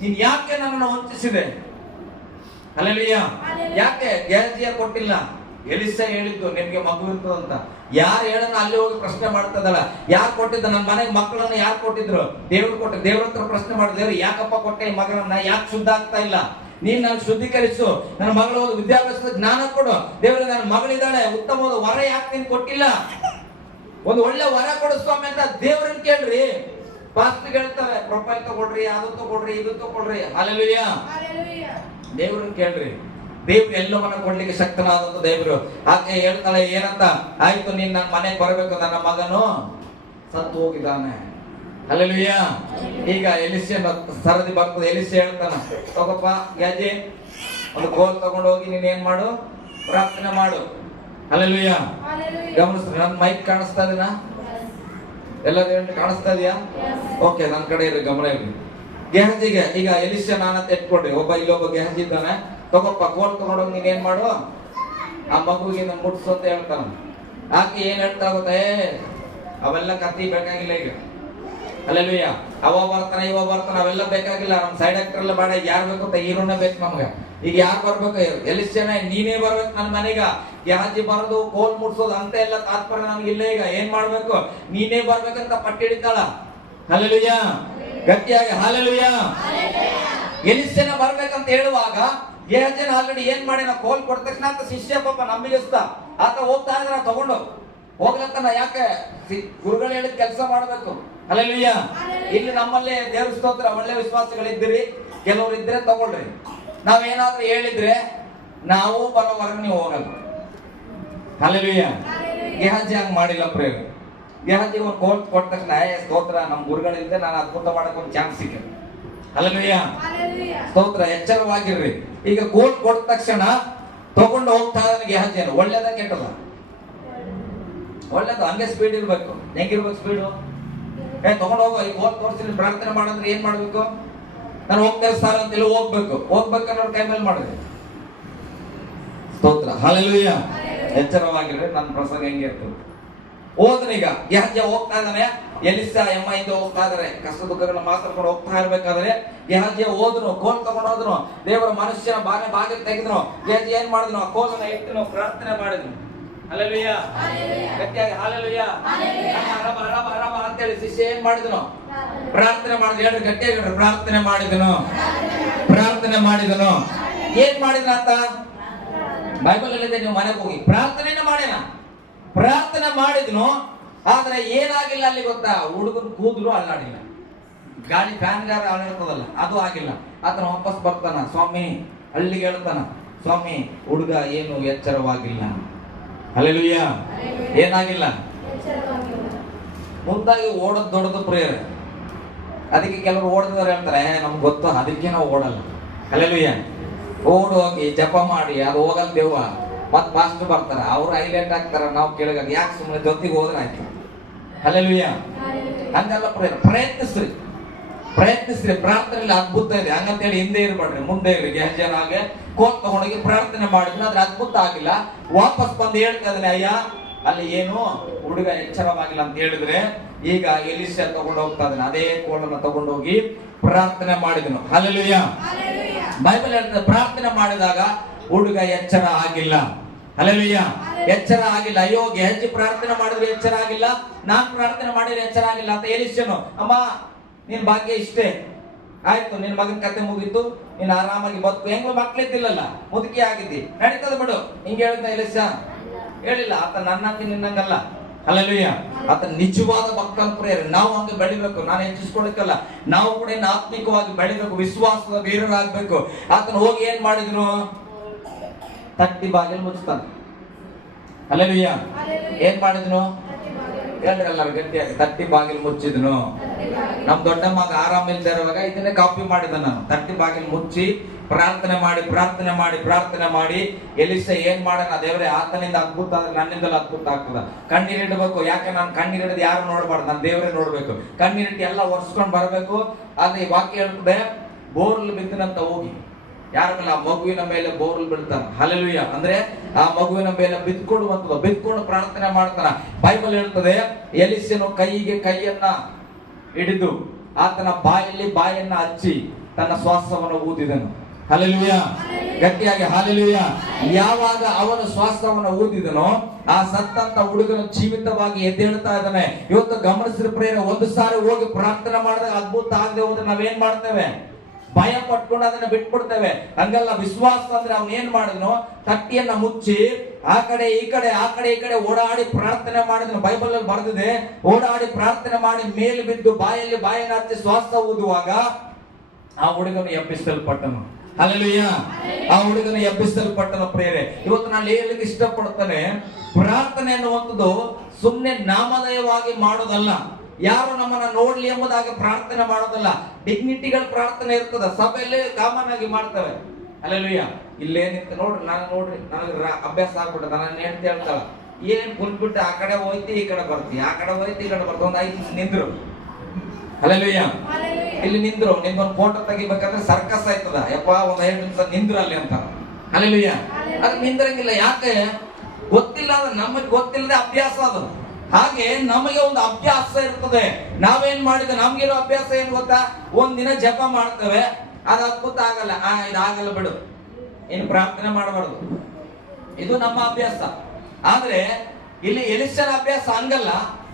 ನೀನ್ ಯಾಕೆ ನನ್ನನ್ನು ವಂಚಿಸಿದೆ? ಹಲ್ಲೆಲೂಯಾ. ಯಾಕೆ ಗ್ಯಾರಂಟಿಯ ಕೊಟ್ಟಿಲ್ಲ? ಎಲಿಸಾ ಹೇಳಿದ್ದು ನಿನ್ಗೆ ಮಗು ಇರ್ತದಂತ. ಯಾರು ಹೇಳನ್ನ ಅಲ್ಲಿ ಹೋಗಿ ಪ್ರಶ್ನೆ ಮಾಡ್ತದಲ್ಲ, ಯಾರು ಕೊಟ್ಟಿದ್ದ ನನ್ನ ಮನೆಗೆ ಮಕ್ಕಳನ್ನ ಯಾರು ಕೊಟ್ಟಿದ್ರು? ದೇವ್ರು ಕೊಟ್ಟ. ದೇವ್ರ ಹತ್ರ ಪ್ರಶ್ನೆ ಮಾಡಿ, ದೇವ್ರು ಯಾಕಪ್ಪ ಕೊಟ್ಟೆ ಈ ಮಗನನ್ನ, ಯಾಕೆ ಶುದ್ಧ ಆಗ್ತಾ ಇಲ್ಲ? ನೀನ್ ನಾನು ಶುದ್ಧೀಕರಿಸು, ನನ್ನ ಮಗಳು ವಿದ್ಯಾಭ್ಯಾಸದ ಜ್ಞಾನ ಕೊಡು. ದೇವ್ರ ನನ್ನ ಮಗಳಿದ್ದಾಳೆ, ಉತ್ತಮವಾದ ವರ ಯಾಕೆ ನೀನ್ ಕೊಟ್ಟಿಲ್ಲ? ಒಂದು ಒಳ್ಳೆ ವರ ಕೊಡು ಸ್ವಾಮಿ ಅಂತ ದೇವ್ರನ್ನ ಕೇಳ್ರಿ. ಪಾಸ್ಟ್ರಿಗೆ ಹೇಳ್ತಾರೆ ಪ್ರೊಫೈಲ್ ತಗೊಳ್ರಿ, ಅದು ತಗೊಳ್ರಿ, ಇದು ತಗೊಳ್ರಿ. ಹಲ್ಲೆಲೂಯಾ. ದೇವ್ರನ್ನ ಕೇಳ್ರಿ. ದೇವ್ರು ಎಲ್ಲವನ್ನ ಕೊಡ್ಲಿಕ್ಕೆ ಶಕ್ತನಾದಂತ ದೇವ್ರು. ಆಕೆ ಹೇಳ್ತಾಳೆ ಏನಂತ, ಆಯ್ತು ನೀನ್ ನನ್ನ ಮನೆಗೆ ಬರ್ಬೇಕು, ನನ್ನ ಮಗನು ಸತ್ತು ಹೋಗಿದ್ದಾನೆ. ಹಲ್ಲೆಲೂಯಾ. ಈಗ ಎಲಿಸನ ಸರದಿ ಬರ್ತದೆ. ಎಲಿಸ ಹೇಳ್ತಾನ, ತಗೋಪ್ಪ ಗ್ಯಾಜಿ, ಒಂದು ಗೋಲ್ ತಗೊಂಡು ಹೋಗಿ ನೀನ್ ಏನ್ ಮಾಡು, ಪ್ರಾರ್ಥನೆ ಮಾಡು. ಹಲ್ಲೆಲೂಯಾ. ಗಮನಿಸ್ರಿ, ನನ್ ಮೈಕ್ ಕಾಣಿಸ್ತಾ ಇದೀನಾ? ಎಲ್ಲರೂ ಕಾಣಿಸ್ತಾ ಇದೆಯಾ? ಓಕೆ, ನನ್ನ ಕಡೆ ಇರ್ರಿ, ಗಮನ ಇರ್ರಿ. ಗೆಹಜಿಗೆ ಈಗ ಎಲಿಸ ನಾನಂತ ಇಟ್ಕೊಡ್ರಿ. ಇಲ್ಲೊಬ್ಬ ಗೆಹಜಿ ಇದ್ದಾನೆ, ತಗೋಪ್ಪ ಗೋಲ್ ತಗೊಂಡೋಗಿ ನೀನ್ ಏನ್ ಮಾಡು, ಆ ಮಗುವಿಗೆ ಮುಟ್ಸು ಅಂತ ಹೇಳ್ತಾನ. ಆಕೆ ಏನ್ ಹೇಳ್ತಾ ಗೊತ್ತೇ, ಅವೆಲ್ಲ ಕತ್ತಿ ಬೇಕಾಗಿಲ್ಲ ಈಗ. ಅಲ್ಲೆಲ್ಲೂಯ್ಯ. ಅವ ಬರ್ತಾನ, ಇವ ಬರ್ತಾನ, ಅವೆಲ್ಲ ಬೇಕಾಗಿಲ್ಲ. ನಮ್ ಸೈಡ್ ಆಕ್ಟರ್ ಎಲ್ಲ ಬೇಡ, ಯಾರು ಬೇಕು ಅಂತ ಹೀರೋನೇ ಬೇಕು ನಮ್ಗೆ. ಈಗ ಯಾರು ಬರ್ಬೇಕು? ಎಲಿಸನ ನೀನೇ ಬರ್ಬೇಕು ನನ್ನ ಮನೆಗ. ಗೆಹಜಿ ಬರೋದು, ಕೋಲ್ ಮುಟ್ಸೋದು ಅಂತ ಎಲ್ಲ ತಾತ್ಪರ್ಯ ನಮ್ಗೆ ಇಲ್ಲ. ಈಗ ಏನ್ ಮಾಡ್ಬೇಕು? ನೀನೇ ಬರ್ಬೇಕಂತ ಪಟ್ಟಿ ಹಿಡಿತಾಳ. ಹಲ್ಲೆಲೂಯಾ. ಗಟ್ಟಿಯಾಗಿ ಹಲ್ಲೆಲೂಯಾ. ಎಲಿಸನ ಬರ್ಬೇಕಂತ ಹೇಳುವಾಗ ಗೆಹಜಿನ ಆಲ್ರೆಡಿ ಏನ್ ಮಾಡಿ ನಾ ಕೋಲ್ ಕೊಟ್ಟ ತಕ್ಷಣ ಆತ ಶಿಷ್ಯ ಪಾಪ ನಂಬಿಗಿಸ್ತ. ಆತ ಹೋಗ್ತಾ ಇದ್ರೆ ತಗೊಂಡು ಹೋಗ್ಲಂತ. ಯಾಕೆ? ಗುರುಗಳು ಹೇಳಿದ ಕೆಲಸ ಮಾಡ್ಬೇಕು. ಹಲ್ಲೆಲೂಯಾ. ಇಲ್ಲಿ ನಮ್ಮಲ್ಲಿ ದೇವ್ರ ಸ್ತೋತ್ರ ಒಳ್ಳೆ ವಿಶ್ವಾಸಗಳಿದ್ದೀರಿ, ಕೆಲವರು ಇದ್ರೆ ತಗೊಳ್ರಿ. ನಾವೇನಾದ್ರೂ ಹೇಳಿದ್ರೆ ನಾವು ಬರೋವರೆಗೆ ನೀವು ಹೋಗಲ್ಲ. ಹಲ್ಲೆಲೂಯಾ. ಗೆಹಜಿ ಹಂಗ್ ಮಾಡಿಲ್ಲ ಪ್ರೇಮ. ಗೆಹಜಿ ಒಂದು ಕೋಲ್ ಕೊಟ್ಟ ತಕ್ಷಣ ಸ್ತೋತ್ರ, ನಮ್ಮ ಗುರುಗಳಿಂದ ನಾನು ಅದ್ಭುತ ಮಾಡಕ್ ಒಂದು ಚಾನ್ಸ್ ಸಿಕ್ಕ. ಹಲ್ಲೆಲೂಯಾ. ಸ್ತೋತ್ರ. ಎಚ್ಚರವಾಗಿರ್ರಿ. ಈಗ ಕೋಲ್ ಕೊಟ್ಟ ತಕ್ಷಣ ತಗೊಂಡು ಹೋಗ್ತಾ ಇದ್ದಾನೆ ಗೆಹಜಿ. ಒಳ್ಳೇದ ಕೆಟ್ಟದ? ಒಳ್ಳೇದು. ಹಂಗೆ ಸ್ಪೀಡ್ ಇರ್ಬೇಕು. ಹೆಂಗಿರ್ಬೇಕು ಸ್ಪೀಡು? ತಗೊಂಡು ಹೋಗೋ, ಈಗ ಹೋಗಿ ತೋರಿಸಿ ಪ್ರಾರ್ಥನೆ ಮಾಡಂದ್ರೆ ಏನ್ ಮಾಡ್ಬೇಕು? ನಾನು ಹೋಗ್ತಾ ಸ್ಥಾನ ಅಂತ ಹೇಳಿ ಹೋಗ್ಬೇಕು. ಹೋಗ್ಬೇಕನ್ನೋರು ಕೈ ಮೇಲೆ ಮಾಡಿದ್ರಿ. ಸ್ತೋತ್ರ. ಹಲ್ಲೆಲೂಯಾ. ಎಚ್ಚರವಾಗಿರ್ರಿ. ನನ್ನ ಪ್ರಸಂಗ ಹೆಂಗೆ ಇರ್ತದೆ? ಹೋದ್ರೀಗ ಗೆಹಜಿ ಹೋಗ್ತಾ ಇದ್ದಾನೆ, ಎಲಿಸ ಎಮ್ಮ ಹಿಂದೆ ಹೋಗ್ತಾ ಇದಾರೆ. ಕಷ್ಟ ದುಃಖಗಳನ್ನ ಮಾತಾಡ್ಕೊಂಡು ಹೋಗ್ತಾ ಇರ್ಬೇಕಾದ್ರೆ ಗೆಹಜಿ ಹೋದ್ರು, ಕೋಲ್ ತಗೊಂಡು ಹೋದ್ರು. ದೇವರ ಮನುಷ್ಯನ ಬಾಗಿಲು ತೆಗೆದ್ರು. ಗೆಹಜಿ ಏನ್ ಮಾಡಿದ್ರು? ಆ ಕೋಲನ್ನ ಇಟ್ಟು ಪ್ರಾರ್ಥನೆ ಮಾಡಿದ್ರು. ಹಲ್ಲೆಲೂಯಾ. ಗಟ್ಟಿಯಾಗಿ ಹಲ್ಲೆಲೂಯಾ. ಅರಬ ಅಂತೇಳಿ ಶಿಷ್ಯ ಏನ್ ಮಾಡಿದನು? ಪ್ರಾರ್ಥನೆ ಮಾಡಿದ್ರು. ಹೇಳ್ರಿ ಗಟ್ಟಿಯಾಗಿ, ಪ್ರಾರ್ಥನೆ ಮಾಡಿದನು. ಪ್ರಾರ್ಥನೆ ಮಾಡಿದನು. ಏನ್ ಮಾಡಿದ್ರ ಅಂತ ಬೈಬಲ್ ಅಲ್ಲಿದೆ. ನೀವು ಮನೆಗೆ ಹೋಗಿ ಪ್ರಾರ್ಥನೆನ ಮಾಡೇನ. ಪ್ರಾರ್ಥನೆ ಮಾಡಿದ್ನು. ಆದ್ರೆ ಏನಾಗಿಲ್ಲ ಅಲ್ಲಿ ಗೊತ್ತಾ? ಹುಡುಗನ್ ಕೂದಲು ಅಲ್ಲಾಡಿಲ್ಲ. ಗಾಳಿ ಫ್ಯಾನ್ಗಾರ ಅಲ್ಲಿರ್ತದಲ್ಲ, ಅದು ಆಗಿಲ್ಲ. ಆತನ ವಾಪಸ್ ಬರ್ತಾನ. ಸ್ವಾಮಿ ಹಳ್ಳಿಗೆ ಹೇಳ್ತಾನ, ಸ್ವಾಮಿ ಹುಡುಗ ಏನು ಎಚ್ಚರವಾಗಿಲ್ಲ. ಹಲ್ಲೆಲೂಯಾ. ಏನಾಗಿಲ್ಲ? ಮುಂದಾಗಿ ಓಡೋದ್ ದೊಡ್ಡದು ಪ್ರೇಯರ್. ಅದಕ್ಕೆ ಕೆಲವರು ಓಡಿದವರು ಹೇಳ್ತಾರೆ, ನಮ್ಗೆ ಗೊತ್ತು, ಅದಕ್ಕೆ ನಾವು ಓಡಲ್ಲ. ಹಲ್ಲೆಲೂಯಾ. ಓಡ್ ಹೋಗಿ ಜಪ ಮಾಡಿ ಅದು ಹೋಗಲ್ ದೇವ ಮತ್ ಫಾಸ್ಟ್ ಬರ್ತಾರ. ಅವ್ರು ಹೈಲೈಟ್ ಆಗ್ತಾರ, ನಾವು ಕೇಳಗ ಯಾಕೆ ಸುಮ್ಮನೆ ಜೊತೆಗೆ ಹೋದ್ರೆ ಆಯ್ತು. ಹಲ್ಲೆಲೂಯಾ. ಹಂಗಲ್ಲ ಪ್ರೇಯರ್. ಪ್ರಯತ್ನಿಸ್ರಿ. ಪ್ರಾರ್ಥನೆಯಲ್ಲಿ ಅದ್ಭುತ ಇದೆ. ಹಂಗಂತೇಳಿ ಹಿಂದೆ ಇರ್ಬೇಡ್ರಿ, ಮುಂದೆ ಇರ್ರಿ. ಗೆಹಜಿನ ಹಾಗೆ ಕೋಲ್ ತಗೊಂಡೋಗಿ ಪ್ರಾರ್ಥನೆ ಮಾಡಿದ್ನ, ಆದ್ರೆ ಅದ್ಭುತ ಆಗಿಲ್ಲ. ವಾಪಸ್ ಬಂದು ಹೇಳ್ತಾ ಇದ್ದಾನೆ, ಅಯ್ಯ ಅಲ್ಲಿ ಏನು ಹುಡುಗ ಎಚ್ಚರವಾಗಿಲ್ಲ ಅಂತ ಹೇಳಿದ್ರೆ, ಈಗ ಎಲಿಸ ತಗೊಂಡು ಹೋಗ್ತಾ ಇದ್ದಾನೆ. ಅದೇ ಕೋಲನ್ನ ತಗೊಂಡೋಗಿ ಪ್ರಾರ್ಥನೆ ಮಾಡಿದನು. ಹಲ್ಲೆಲೂಯಾ. ಬೈಬಲ್ ಹೇಳ್ತದೆ, ಪ್ರಾರ್ಥನೆ ಮಾಡಿದಾಗ ಹುಡುಗ ಎಚ್ಚರ ಆಗಿಲ್ಲ. ಹಲ್ಲೆಲೂಯಾ. ಎಚ್ಚರ ಆಗಿಲ್ಲ. ಅಯ್ಯೋ ಗೆಹಜಿ ಪ್ರಾರ್ಥನೆ ಮಾಡಿದ್ರೆ ಎಚ್ಚರ ಆಗಿಲ್ಲ, ನಾನ್ ಪ್ರಾರ್ಥನೆ ಮಾಡಿದ್ರೆ ಎಚ್ಚರ ಆಗಿಲ್ಲ ಅಂತ ಎಲಿಸನು. ಅಮ್ಮ ನಿನ್ ಭಾಗ್ಯ ಇಷ್ಟೇ, ಆಯ್ತು, ನಿನ್ ಮಗನ ಕತೆ ಮುಗೀತು, ನೀನ್ ಆರಾಮಾಗಿ ಬದುಕು. ಹೆಂಗೋ ಮಕ್ಳಿದ್ದಿಲ್ಲಲ್ಲ, ಮುದುಕಿ ಆಗಿದ್ದಿ, ನಡೀತದ ಬಿಡು. ಹಿಂಗೆ ಹೇಳಿದ ಎಲಿಸ? ಹೇಳಿಲ್ಲ. ಆತ ನನ್ನಂಗೆ ನಿನ್ನಂಗಲ್ಲ. ಹಲ್ಲೆಲೂಯಾ. ಆತ ನಿಜವಾದ ಭಕ್ತನ ಪ್ರೇಯರ್. ನಾವು ಹಂಗೆ ಬೆಳಿಬೇಕು. ನಾನು ಹೆಚ್ಚಿಸ್ಕೊಳಕ್ಕಲ್ಲ, ನಾವು ಕೂಡ ಆತ್ಮಿಕವಾಗಿ ಬೆಳಿಬೇಕು, ವಿಶ್ವಾಸದ ವೀರರಾಗಬೇಕು. ಆತನ ಹೋಗಿ ಏನ್ ಮಾಡಿದ್ರು? ತಟ್ಟಿ ಬಾಗಿಲು ಮುಚ್ತಾನೆ. ಹಲ್ಲೆಲೂಯಾ. ಏನ್ ಮಾಡಿದ್ನು? ಹೇಳ್ರಿ ಎಲ್ಲರೂ ಗಟ್ಟಿಯಾಗಿ. ತಟ್ಟಿ ಬಾಗಿಲು ಮುಚ್ಚಿದ್ನು. ನಮ್ ದೊಡ್ಡ ಮಗ ಆರಾಮಿಲ್ದೇ ಇರುವಾಗ ಇದನ್ನೇ ಕಾಪಿ ಮಾಡಿದ ನಾನು. ತಟ್ಟಿ ಬಾಗಿಲು ಮುಚ್ಚಿ ಪ್ರಾರ್ಥನೆ ಮಾಡಿ ಎಲಿಸ ಏನ್ ಮಾಡೋಣ? ದೇವರೇ, ಆತನಿಂದ ಅದ್ಭುತ ಆದ್ರೆ ನನ್ನಿಂದಲೂ ಅದ್ಭುತ ಆಗ್ತದ. ಕಣ್ಣೀರಿಡ್ಬೇಕು. ಯಾಕೆ ನಾನು ಕಣ್ಣೀರಿಡದು ಯಾರು ನೋಡ್ಬಾರ್ದು, ನಾನು ದೇವರೇ ನೋಡ್ಬೇಕು. ಕಣ್ಣೀರಿಟ್ಟು ಎಲ್ಲ ಒರೆಸ್ಕೊಂಡು ಬರ್ಬೇಕು. ಆದ್ರೆ ಈ ವಾಕ್ಯ ಹೇಳ್ತದೆ, ಬೋರ್ಲ್ ಬಿದ್ದನಂತ ಹೋಗಿ ಯಾರ ಮೇಲೆ? ಆ ಮಗುವಿನ ಮೇಲೆ ಬೋರ್ಲ್ ಬಿಡ್ತಾನ. ಹಲ್ಲೆಲೂಯಾ. ಅಂದ್ರೆ ಆ ಮಗುವಿನ ಮೇಲೆ ಬಿದ್ಕೊಂಡು ಪ್ರಾರ್ಥನೆ ಮಾಡ್ತಾನ. ಬೈಬಲ್ ಹೇಳ್ತದೆ, ಎಲಿಸನು ಕೈಗೆ ಕೈಯನ್ನ ಹಿಡಿದು ಆತನ ಬಾಯಲ್ಲಿ ಬಾಯನ್ನ ಹಚ್ಚಿ ತನ್ನ ಶ್ವಾಸವನ್ನು ಊದಿದನು. ಹಲ್ಲೆಲೂಯಾ. ಗಟ್ಟಿಯಾಗಿ ಹಾಲೆಲೂಯ. ಯಾವಾಗ ಅವನು ಶ್ವಾಸವನ್ನು ಊದಿದನೋ ಆ ಸತ್ತಂತ ಹುಡುಗನು ಜೀವಿತವಾಗಿ ಎದ್ದೇಳ್ತಾ ಇದ್ದಾನೆ. ಇವತ್ತು ಗಮನಿಸಿದ ಪ್ರೇರೆ, ಒಂದು ಸಾರಿ ಹೋಗಿ ಪ್ರಾರ್ಥನೆ ಮಾಡಿದಾಗ ಅದ್ಭುತ ಆಗದೆ ಹೋದ್ರೆ ನಾವೇನ್ ಮಾಡ್ತೇವೆ? ಭಯ ಪಟ್ಕೊಂಡು ಅದನ್ನ ಬಿಟ್ಬಿಡ್ತೇವೆ. ಹಂಗಲ್ಲ, ವಿಶ್ವಾಸ ಅಂದ್ರೆ ಅವನ್ ಏನ್ ಮಾಡಿದ್ನು, ತಟ್ಟಿಯನ್ನ ಮುಚ್ಚಿ ಆ ಕಡೆ ಈ ಕಡೆ ಓಡಾಡಿ ಪ್ರಾರ್ಥನೆ ಮಾಡಿದ್ನು. ಬೈಬಲ್ ಅಲ್ಲಿ ಬರೆದಿದೆ, ಓಡಾಡಿ ಪ್ರಾರ್ಥನೆ ಮಾಡಿ ಮೇಲೆ ಬಿದ್ದು ಬಾಯಲ್ಲಿ ಬಾಯಿನ ಹಚ್ಚಿ ಶ್ವಾಸ ಊದುವಾಗ ಆ ಹುಡುಗನು ಎಬ್ಬಿಸಲ್ಪಟ್ಟನು. ಹಲ್ಲೆಲೂಯಾ. ಆ ಹುಡುಗನು ಎಬ್ಬಿಸಲ್ಪಟ್ಟನು. ಪ್ರೇರೆ, ಇವತ್ತು ನಾನು ಹೇಳಲಿಕ್ಕೆ ಇಷ್ಟಪಡ್ತೇನೆ, ಪ್ರಾರ್ಥನೆ ಅನ್ನುವಂಥದ್ದು ಸುಮ್ಮನೆ ನಾಮಧೇಯವಾಗಿ ಮಾಡೋದಲ್ಲ, ಯಾರು ನಮ್ಮನ್ನ ನೋಡ್ಲಿ ಎಂಬುದಾಗಿ ಪ್ರಾರ್ಥನೆ ಮಾಡೋದಲ್ಲ. ಡಿಗ್ನಿಟಿಗಳ ಪ್ರಾರ್ಥನೆ ಇರ್ತದ, ಸಭೆಯಲ್ಲಿ ಕಾಮನ್ ಆಗಿ ಮಾಡ್ತೇವೆ. ಹಲ್ಲೆಲೂಯಾ. ಇಲ್ಲೇ ನಿಂತು ನೋಡ್ರಿ, ನನಗೆ ಅಭ್ಯಾಸ ಆಗ್ಬಿಟ್ಟದ. ನನ್ನ ಹೆಂಡತಿ ಹೇಳ್ತಾಳ, ಏನ್ ಕುಂತ್ಬಿಟ್ಟು ಆ ಕಡೆ ಹೋಯ್ತಿ ಈ ಕಡೆ ಬರ್ತಿ, ಆ ಕಡೆ ಹೋಯ್ತಿ ಈ ಕಡೆ ಬರ್ತಿ. ಒಂದ್ 5 ನಿಮಿಷ ನಿಂದ್ರು. ಹಲ್ಲೆಲೂಯಾ. ಇಲ್ಲಿ ನಿಂದ್ರು, ನಿಮ್ಗೊಂದು ಫೋಟೋ ತೆಗಿಬೇಕಂದ್ರೆ ಸರ್ಕಸ್ ಆಯ್ತದ. ಯಪ್ಪ ಒಂದ್ 5 ನಿಮಿಷ ನಿಂದ್ರು ಅಲ್ಲಿ ಅಂತ. ಹಲ್ಲೆಲೂಯಾ. ಅದು ನಿಂದ್ರಂಗಿಲ್ಲ. ಯಾಕೆ? ಗೊತ್ತಿಲ್ಲ, ಅದು ನಮಗೆ ಗೊತ್ತಿಲ್ಲದೆ ಅಭ್ಯಾಸ. ಅದು ಹಾಗೆ ನಮಗೆ ಒಂದು ಅಭ್ಯಾಸ ಇರ್ತದೆ. ನಾವೇನ್ ಮಾಡಿದ, ನಮ್ಗಿರೋ ಅಭ್ಯಾಸ ಏನ್ ಗೊತ್ತಾ? ಒಂದಿನ ಜಪ ಮಾಡ್ತೇವೆ, ಅದು ಅದ್ಭುತ ಆಗಲ್ಲ, ಇದಾಗಲ್ಲ ಬಿಡು, ಇನ್ನು ಪ್ರಾರ್ಥನೆ ಮಾಡಬಾರ್ದು. ಇದು ನಮ್ಮ ಅಭ್ಯಾಸ. ಆದ್ರೆ ಇಲ್ಲಿ ಎಲಿಷನ ಅಭ್ಯಾಸ ಹಂಗಲ್ಲ.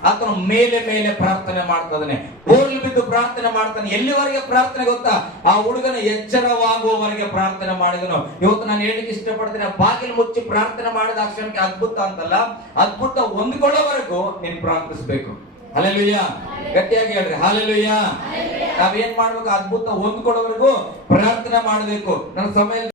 ಆತನು ಮೇಲೆ ಮೇಲೆ ಪ್ರಾರ್ಥನೆ ಮಾಡ್ತಾನೆ, ಬೋರ್ಲಿ ಬಿದ್ದು ಪ್ರಾರ್ಥನೆ ಮಾಡ್ತಾನೆ. ಎಲ್ಲಿವರೆಗೆ ಪ್ರಾರ್ಥನೆ ಗೊತ್ತಾ? ಆ ಹುಡುಗನ ಎಚ್ಚರವಾಗುವವರೆಗೆ ಪ್ರಾರ್ಥನೆ ಮಾಡಿದನು. ಇವತ್ತು ನಾನು ಹೇಳಿಕ್ಕೆ ಇಷ್ಟಪಡ್ತೇನೆ, ಬಾಗಿಲು ಮುಚ್ಚಿ ಪ್ರಾರ್ಥನೆ ಮಾಡಿದ ಕ್ಷಣಕ್ಕೆ ಅದ್ಭುತ ಅಂತಲ್ಲ, ಅದ್ಭುತ ಹೊಂದ್ಕೊಳ್ಳೋವರೆಗೂ ನೀನ್ ಪ್ರಾರ್ಥಿಸ್ಬೇಕು. ಹಲ್ಲೆಲೂಯಾ. ಗಟ್ಟಿಯಾಗಿ ಹೇಳ್ರಿ ಹಲ್ಲೆಲೂಯಾ. ನಾವೇನ್ ಮಾಡ್ಬೇಕು? ಅದ್ಭುತ ಹೊಂದ್ಕೊಳ್ಳೋವರೆಗೂ ಪ್ರಾರ್ಥನೆ ಮಾಡಬೇಕು. ನನ್ನ ಸಮಯ